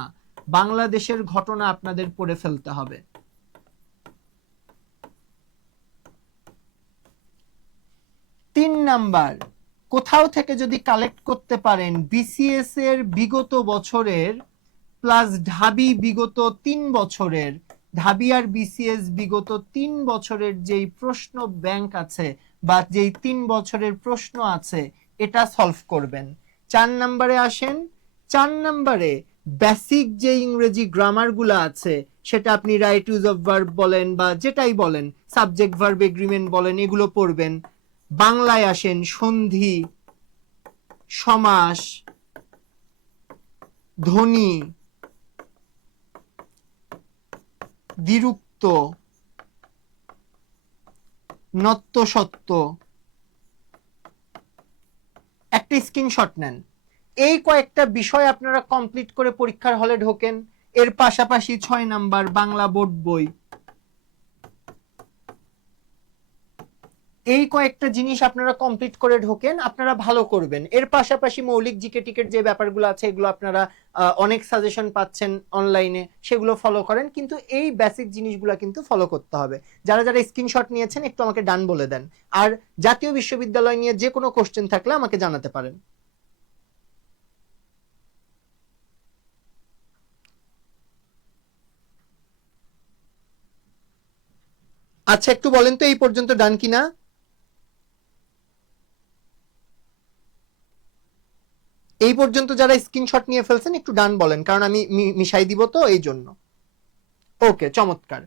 বাংলাদেশের ঘটনা আপনাদের পড়ে ফেলতে হবে। 3 নাম্বার, কোথাও থেকে যদি কালেক্ট করতে পারেন বিসিএস এর বিগত বছরের প্লাস ঢাবি বিগত 3 বছরের, ঢাবি আর বিসিএস বিগত 3 বছরের যেই প্রশ্ন ব্যাংক আছে বা যেই 3 বছরের প্রশ্ন আছে, এটা সলভ করবেন। 4 নম্বরে আসেন। 4 নম্বরে বেসিক যে ইংরেজি গ্রামার গুলো আছে, সেটা আপনি রাইট ইউজ অফ ভার্ব বলেন বা যেটাই বলেন, সাবজেক্ট ভার্ব এগ্রিমেন্ট বলেন, এগুলো পড়বেন। বাংলায় আসেন, সন্ধি, সমাস, ধ্বনি, দ্বিরুক্ত, নত্য সত্য। একটা স্ক্রিনশট নেন। এই কয়েকটা বিষয় আপনারা কমপ্লিট করে পরীক্ষার হলে ঢোকেন। এর পাশাপাশি 6 নাম্বার বাংলা বোর্ড বই। এই কয়েকটা জিনিস আপনারা কমপ্লিট করে ঢোকেন, আপনারা ভালো করবেন। এর পাশাপাশি মৌলিক জিকে টিকের যে ব্যাপারগুলো আছে, এগুলো আপনারা অনেক সাজেশন পাচ্ছেন অনলাইনে, সেগুলো ফলো করেন, কিন্তু এই বেসিক জিনিসগুলো কিন্তু ফলো করতে হবে। যারা যারা স্ক্রিনশট নিয়েছেন একটু আমাকে ডান বলে দেন। আর জাতীয় বিশ্ববিদ্যালয় নিয়ে যে কোনো কোশ্চেন থাকলে আমাকে জানাতে পারেন। আচ্ছা, একটু বলেন তো এই পর্যন্ত ডান কিনা। এই পর্যন্ত যারা স্ক্রিনশট নিয়ে ফেলছেন একটু ডান বলেন, কারণ আমি মিশাই দিব তো, এই জন্য। ওকে, চমৎকার।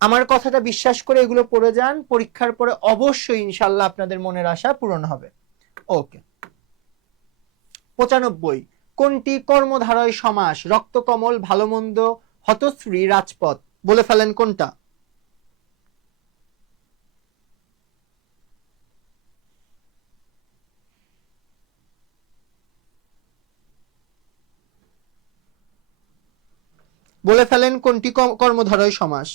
আমার কথাটা বিশ্বাস করে এগুলো পড়ে যান, পরীক্ষার পরে অবশ্যই ইনশাল্লাহ আপনাদের মনের আশা পূরণ হবে। ওকে। 95 কোনটি কর্মধারয় সমাস? রক্তকমল, ভালোমন্দ, হতশ্রী, রাজপথ। বলে ফেলেন কোনটা। বলে ফেলেন কোনটি কর্মধারয় সমাস।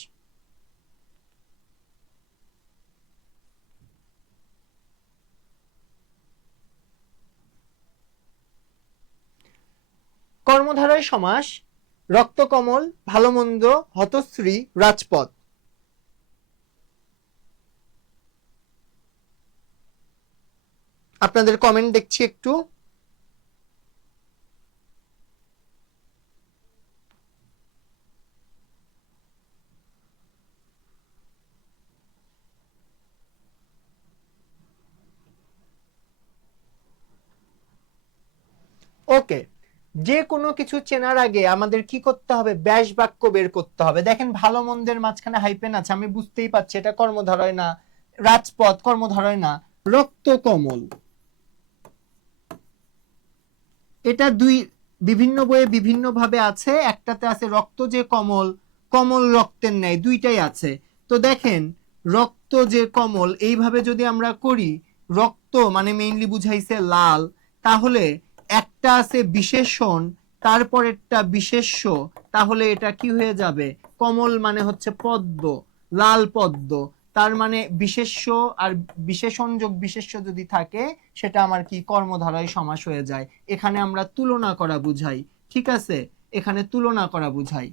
কর্মধারয় সমাস রক্তকমল, ভালোমন্দ, হতশ্রী, রাজপথ। আপনাদের কমেন্ট দেখছি একটু। ওকে, যে কোনো কিছু চেনার আগে আমাদের কি করতে হবে? ব্যাস বাক্য বের করতে হবে। দেখেন, ভালো মন্দের মাঝখানে হাইপেন আছে, আমি বুঝতেই পারছি এটা কর্মধারয় না। রাজপথ কর্মধারয় না। রক্তকমল, এটা দুই বিভিন্ন বইয়ে বিভিন্ন ভাবে আছে। একটাতে আছে রক্ত যে কমল, কমল রক্তের ন্যায়, দুইটাই আছে। তো তো দেখেন রক্ত যে কমল, এইভাবে যদি আমরা করি, রক্ত মানে মেইনলি বুঝাইছে লাল, তাহলে একটা আছে বিশেষণ, তারপরেরটা বিশেষ্য, তাহলে এটা কি হয়ে যাবে? কমল মানে হচ্ছে পদ্ম, লাল পদ্ম, তার মানে বিশেষ্য আর বিশেষণ যোগ বিশেষ্য যদি থাকে সেটা আমার কি কর্মধারয় সমাস হয়ে যায়। এখানে আমরা তুলনা করা বুঝাই, ঠিক আছে, এখানে তুলনা করা বুঝাই।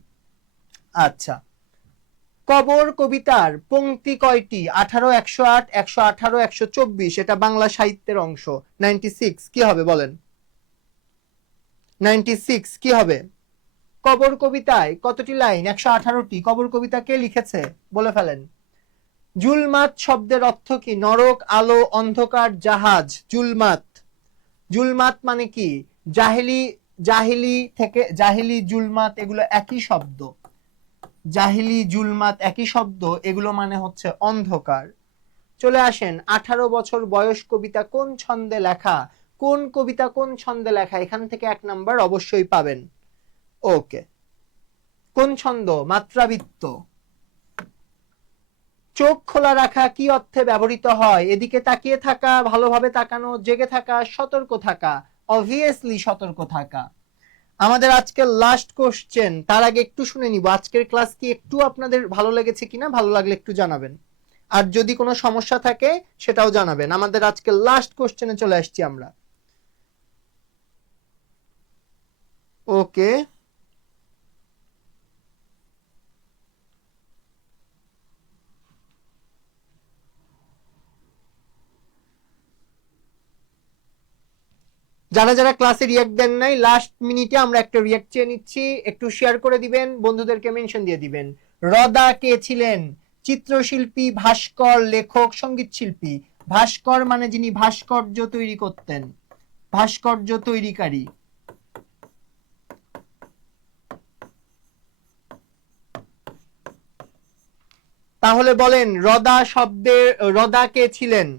আচ্ছা, কবর কবিতার পংক্তি কয়টি? 18, 108, 118, 124, এটা বাংলা সাহিত্যের অংশ। 96 কি হবে বলেন? 96 কি হবে? কবর কবিতায় কতটি লাইন? 118টি। কবর কবিতা কে লিখেছে বলে ফেলেন। জুলমাত শব্দের অর্থ কি? নরক, আলো, অন্ধকার, জাহাজ। জুলমাত, জুলমাত মানে কি? জাহেলি, জাহিলি থেকে জাহিলি, জুলমাত এগুলো একই শব্দ। জাহিলি, জুলমাত একই শব্দ, এগুলো মানে হচ্ছে অন্ধকার। চলে আসেন, 18 বছর বয়স কবিতা কোন ছন্দে লেখা? কোন কবিতা কোন ছন্দে লেখা? এখান থেকে 1 নাম্বার অবশ্যই পাবেন। ওকে, কোন ছন্দ? মাত্রাবৃত্ত। চোখ খোলা রাখা কি অর্থে ব্যবহৃত হয়? এদিকে তাকিয়ে থাকা, ভালোভাবে তাকানো, জেগে থাকা, সতর্ক থাকা। অবভিয়াসলি সতর্ক থাকা। আমাদের আজকের লাস্ট কোশ্চেন, তার আগে একটু শুনে নিব আজকের ক্লাস কি একটু আপনাদের ভালো লেগেছে কিনা, ভালো লাগলে একটু জানাবেন, আর যদি কোনো সমস্যা থাকে সেটাও জানাবেন। আমাদের আজকের লাস্ট কোশ্চেনে চলে আসছি আমরা। ওকে, যারা যারা ক্লাসে রিয়াক্ট দেন নাই, লাস্ট মিনিটে আমরা একটা রিয়াক্ট চেয়ে নিচ্ছি, একটু শেয়ার করে দিবেন, বন্ধুদেরকে মেনশন দিয়ে দিবেন। রদা কে ছিলেন? চিত্রশিল্পী, ভাস্কর, লেখক, সঙ্গীত শিল্পী। ভাস্কর মানে যিনি ভাস্কর্য তৈরি করতেন, ভাস্কর্য তৈরিকারী। তাহলে বলেন রদা শব্দের, রদা কে ছিলেন?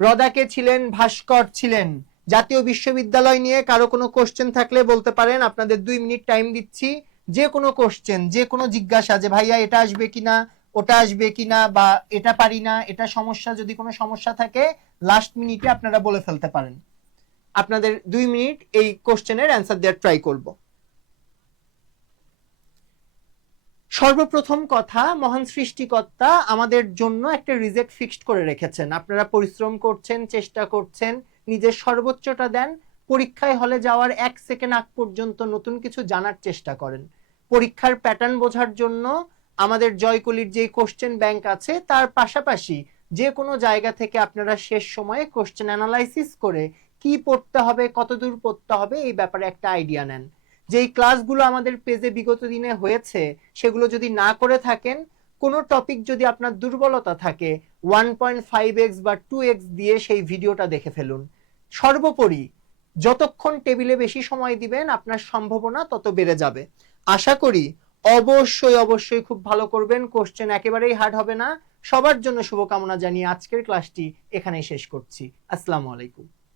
রদা কে ছিলেন? ভাস্কর ছিলেন। জাতীয় বিশ্ববিদ্যালয় নিয়ে কারো কোনো কোশ্চেন থাকলে বলতে পারেন, আপনাদের 2 মিনিট টাইম দিচ্ছি। যে কোনো কোশ্চেন, যে কোনো জিজ্ঞাসা, যে ভাইয়া এটা আসবে কিনা, ওটা আসবে কিনা, বা এটা পারি না, এটা সমস্যা, যদি কোনো সমস্যা থাকে লাস্ট মিনিটে আপনারা বলে ফেলতে পারেন। আপনাদের 2 মিনিট এই কোশ্চেনের অ্যান্সার দেওয়ার ট্রাই করব। সর্বপ্রথম কথা, মহান সৃষ্টিকর্তা আমাদের জন্য একটা রিজেক্ট ফিক্সড করে রেখেছেন। আপনারা পরিশ্রম করছেন, চেষ্টা করছেন, নিজের সর্বোচ্চটা দেন, পরীক্ষায় হলে যাওয়ার 1 সেকেন্ড আগ পর্যন্ত নতুন কিছু জানার চেষ্টা করেন। পরীক্ষার প্যাটার্ন বোঝার জন্য আমাদের জয়কলির যে কোশ্চেন ব্যাংক আছে তার পাশাপাশি যে কোনো জায়গা থেকে আপনারা শেষ সময়ে কোশ্চেন অ্যানালাইসিস করে কি পড়তে হবে, কতদূর পড়তে হবে, এই ব্যাপারে একটা আইডিয়া নেন। যেই ক্লাসগুলো আমাদের পেজে বিগত দিনে হয়েছে সেগুলো যদি না করে থাকেন, কোনো টপিক যদি আপনার দুর্বলতা থাকে, 1.5x বা 2x দিয়ে সেই ভিডিওটা দেখে ফেলুন। সর্বোপরি যতক্ষণ টেবিলে বেশি সময় দিবেন আপনার সম্ভাবনা তত বেড়ে যাবে। আশা করি অবশ্যই অবশ্যই খুব ভালো করবেন, কোশ্চেন একেবারেই হার্ড হবে না। সবার জন্য শুভকামনা জানিয়ে আজকের ক্লাসটি এখানেই শেষ করছি। আসসালামু আলাইকুম।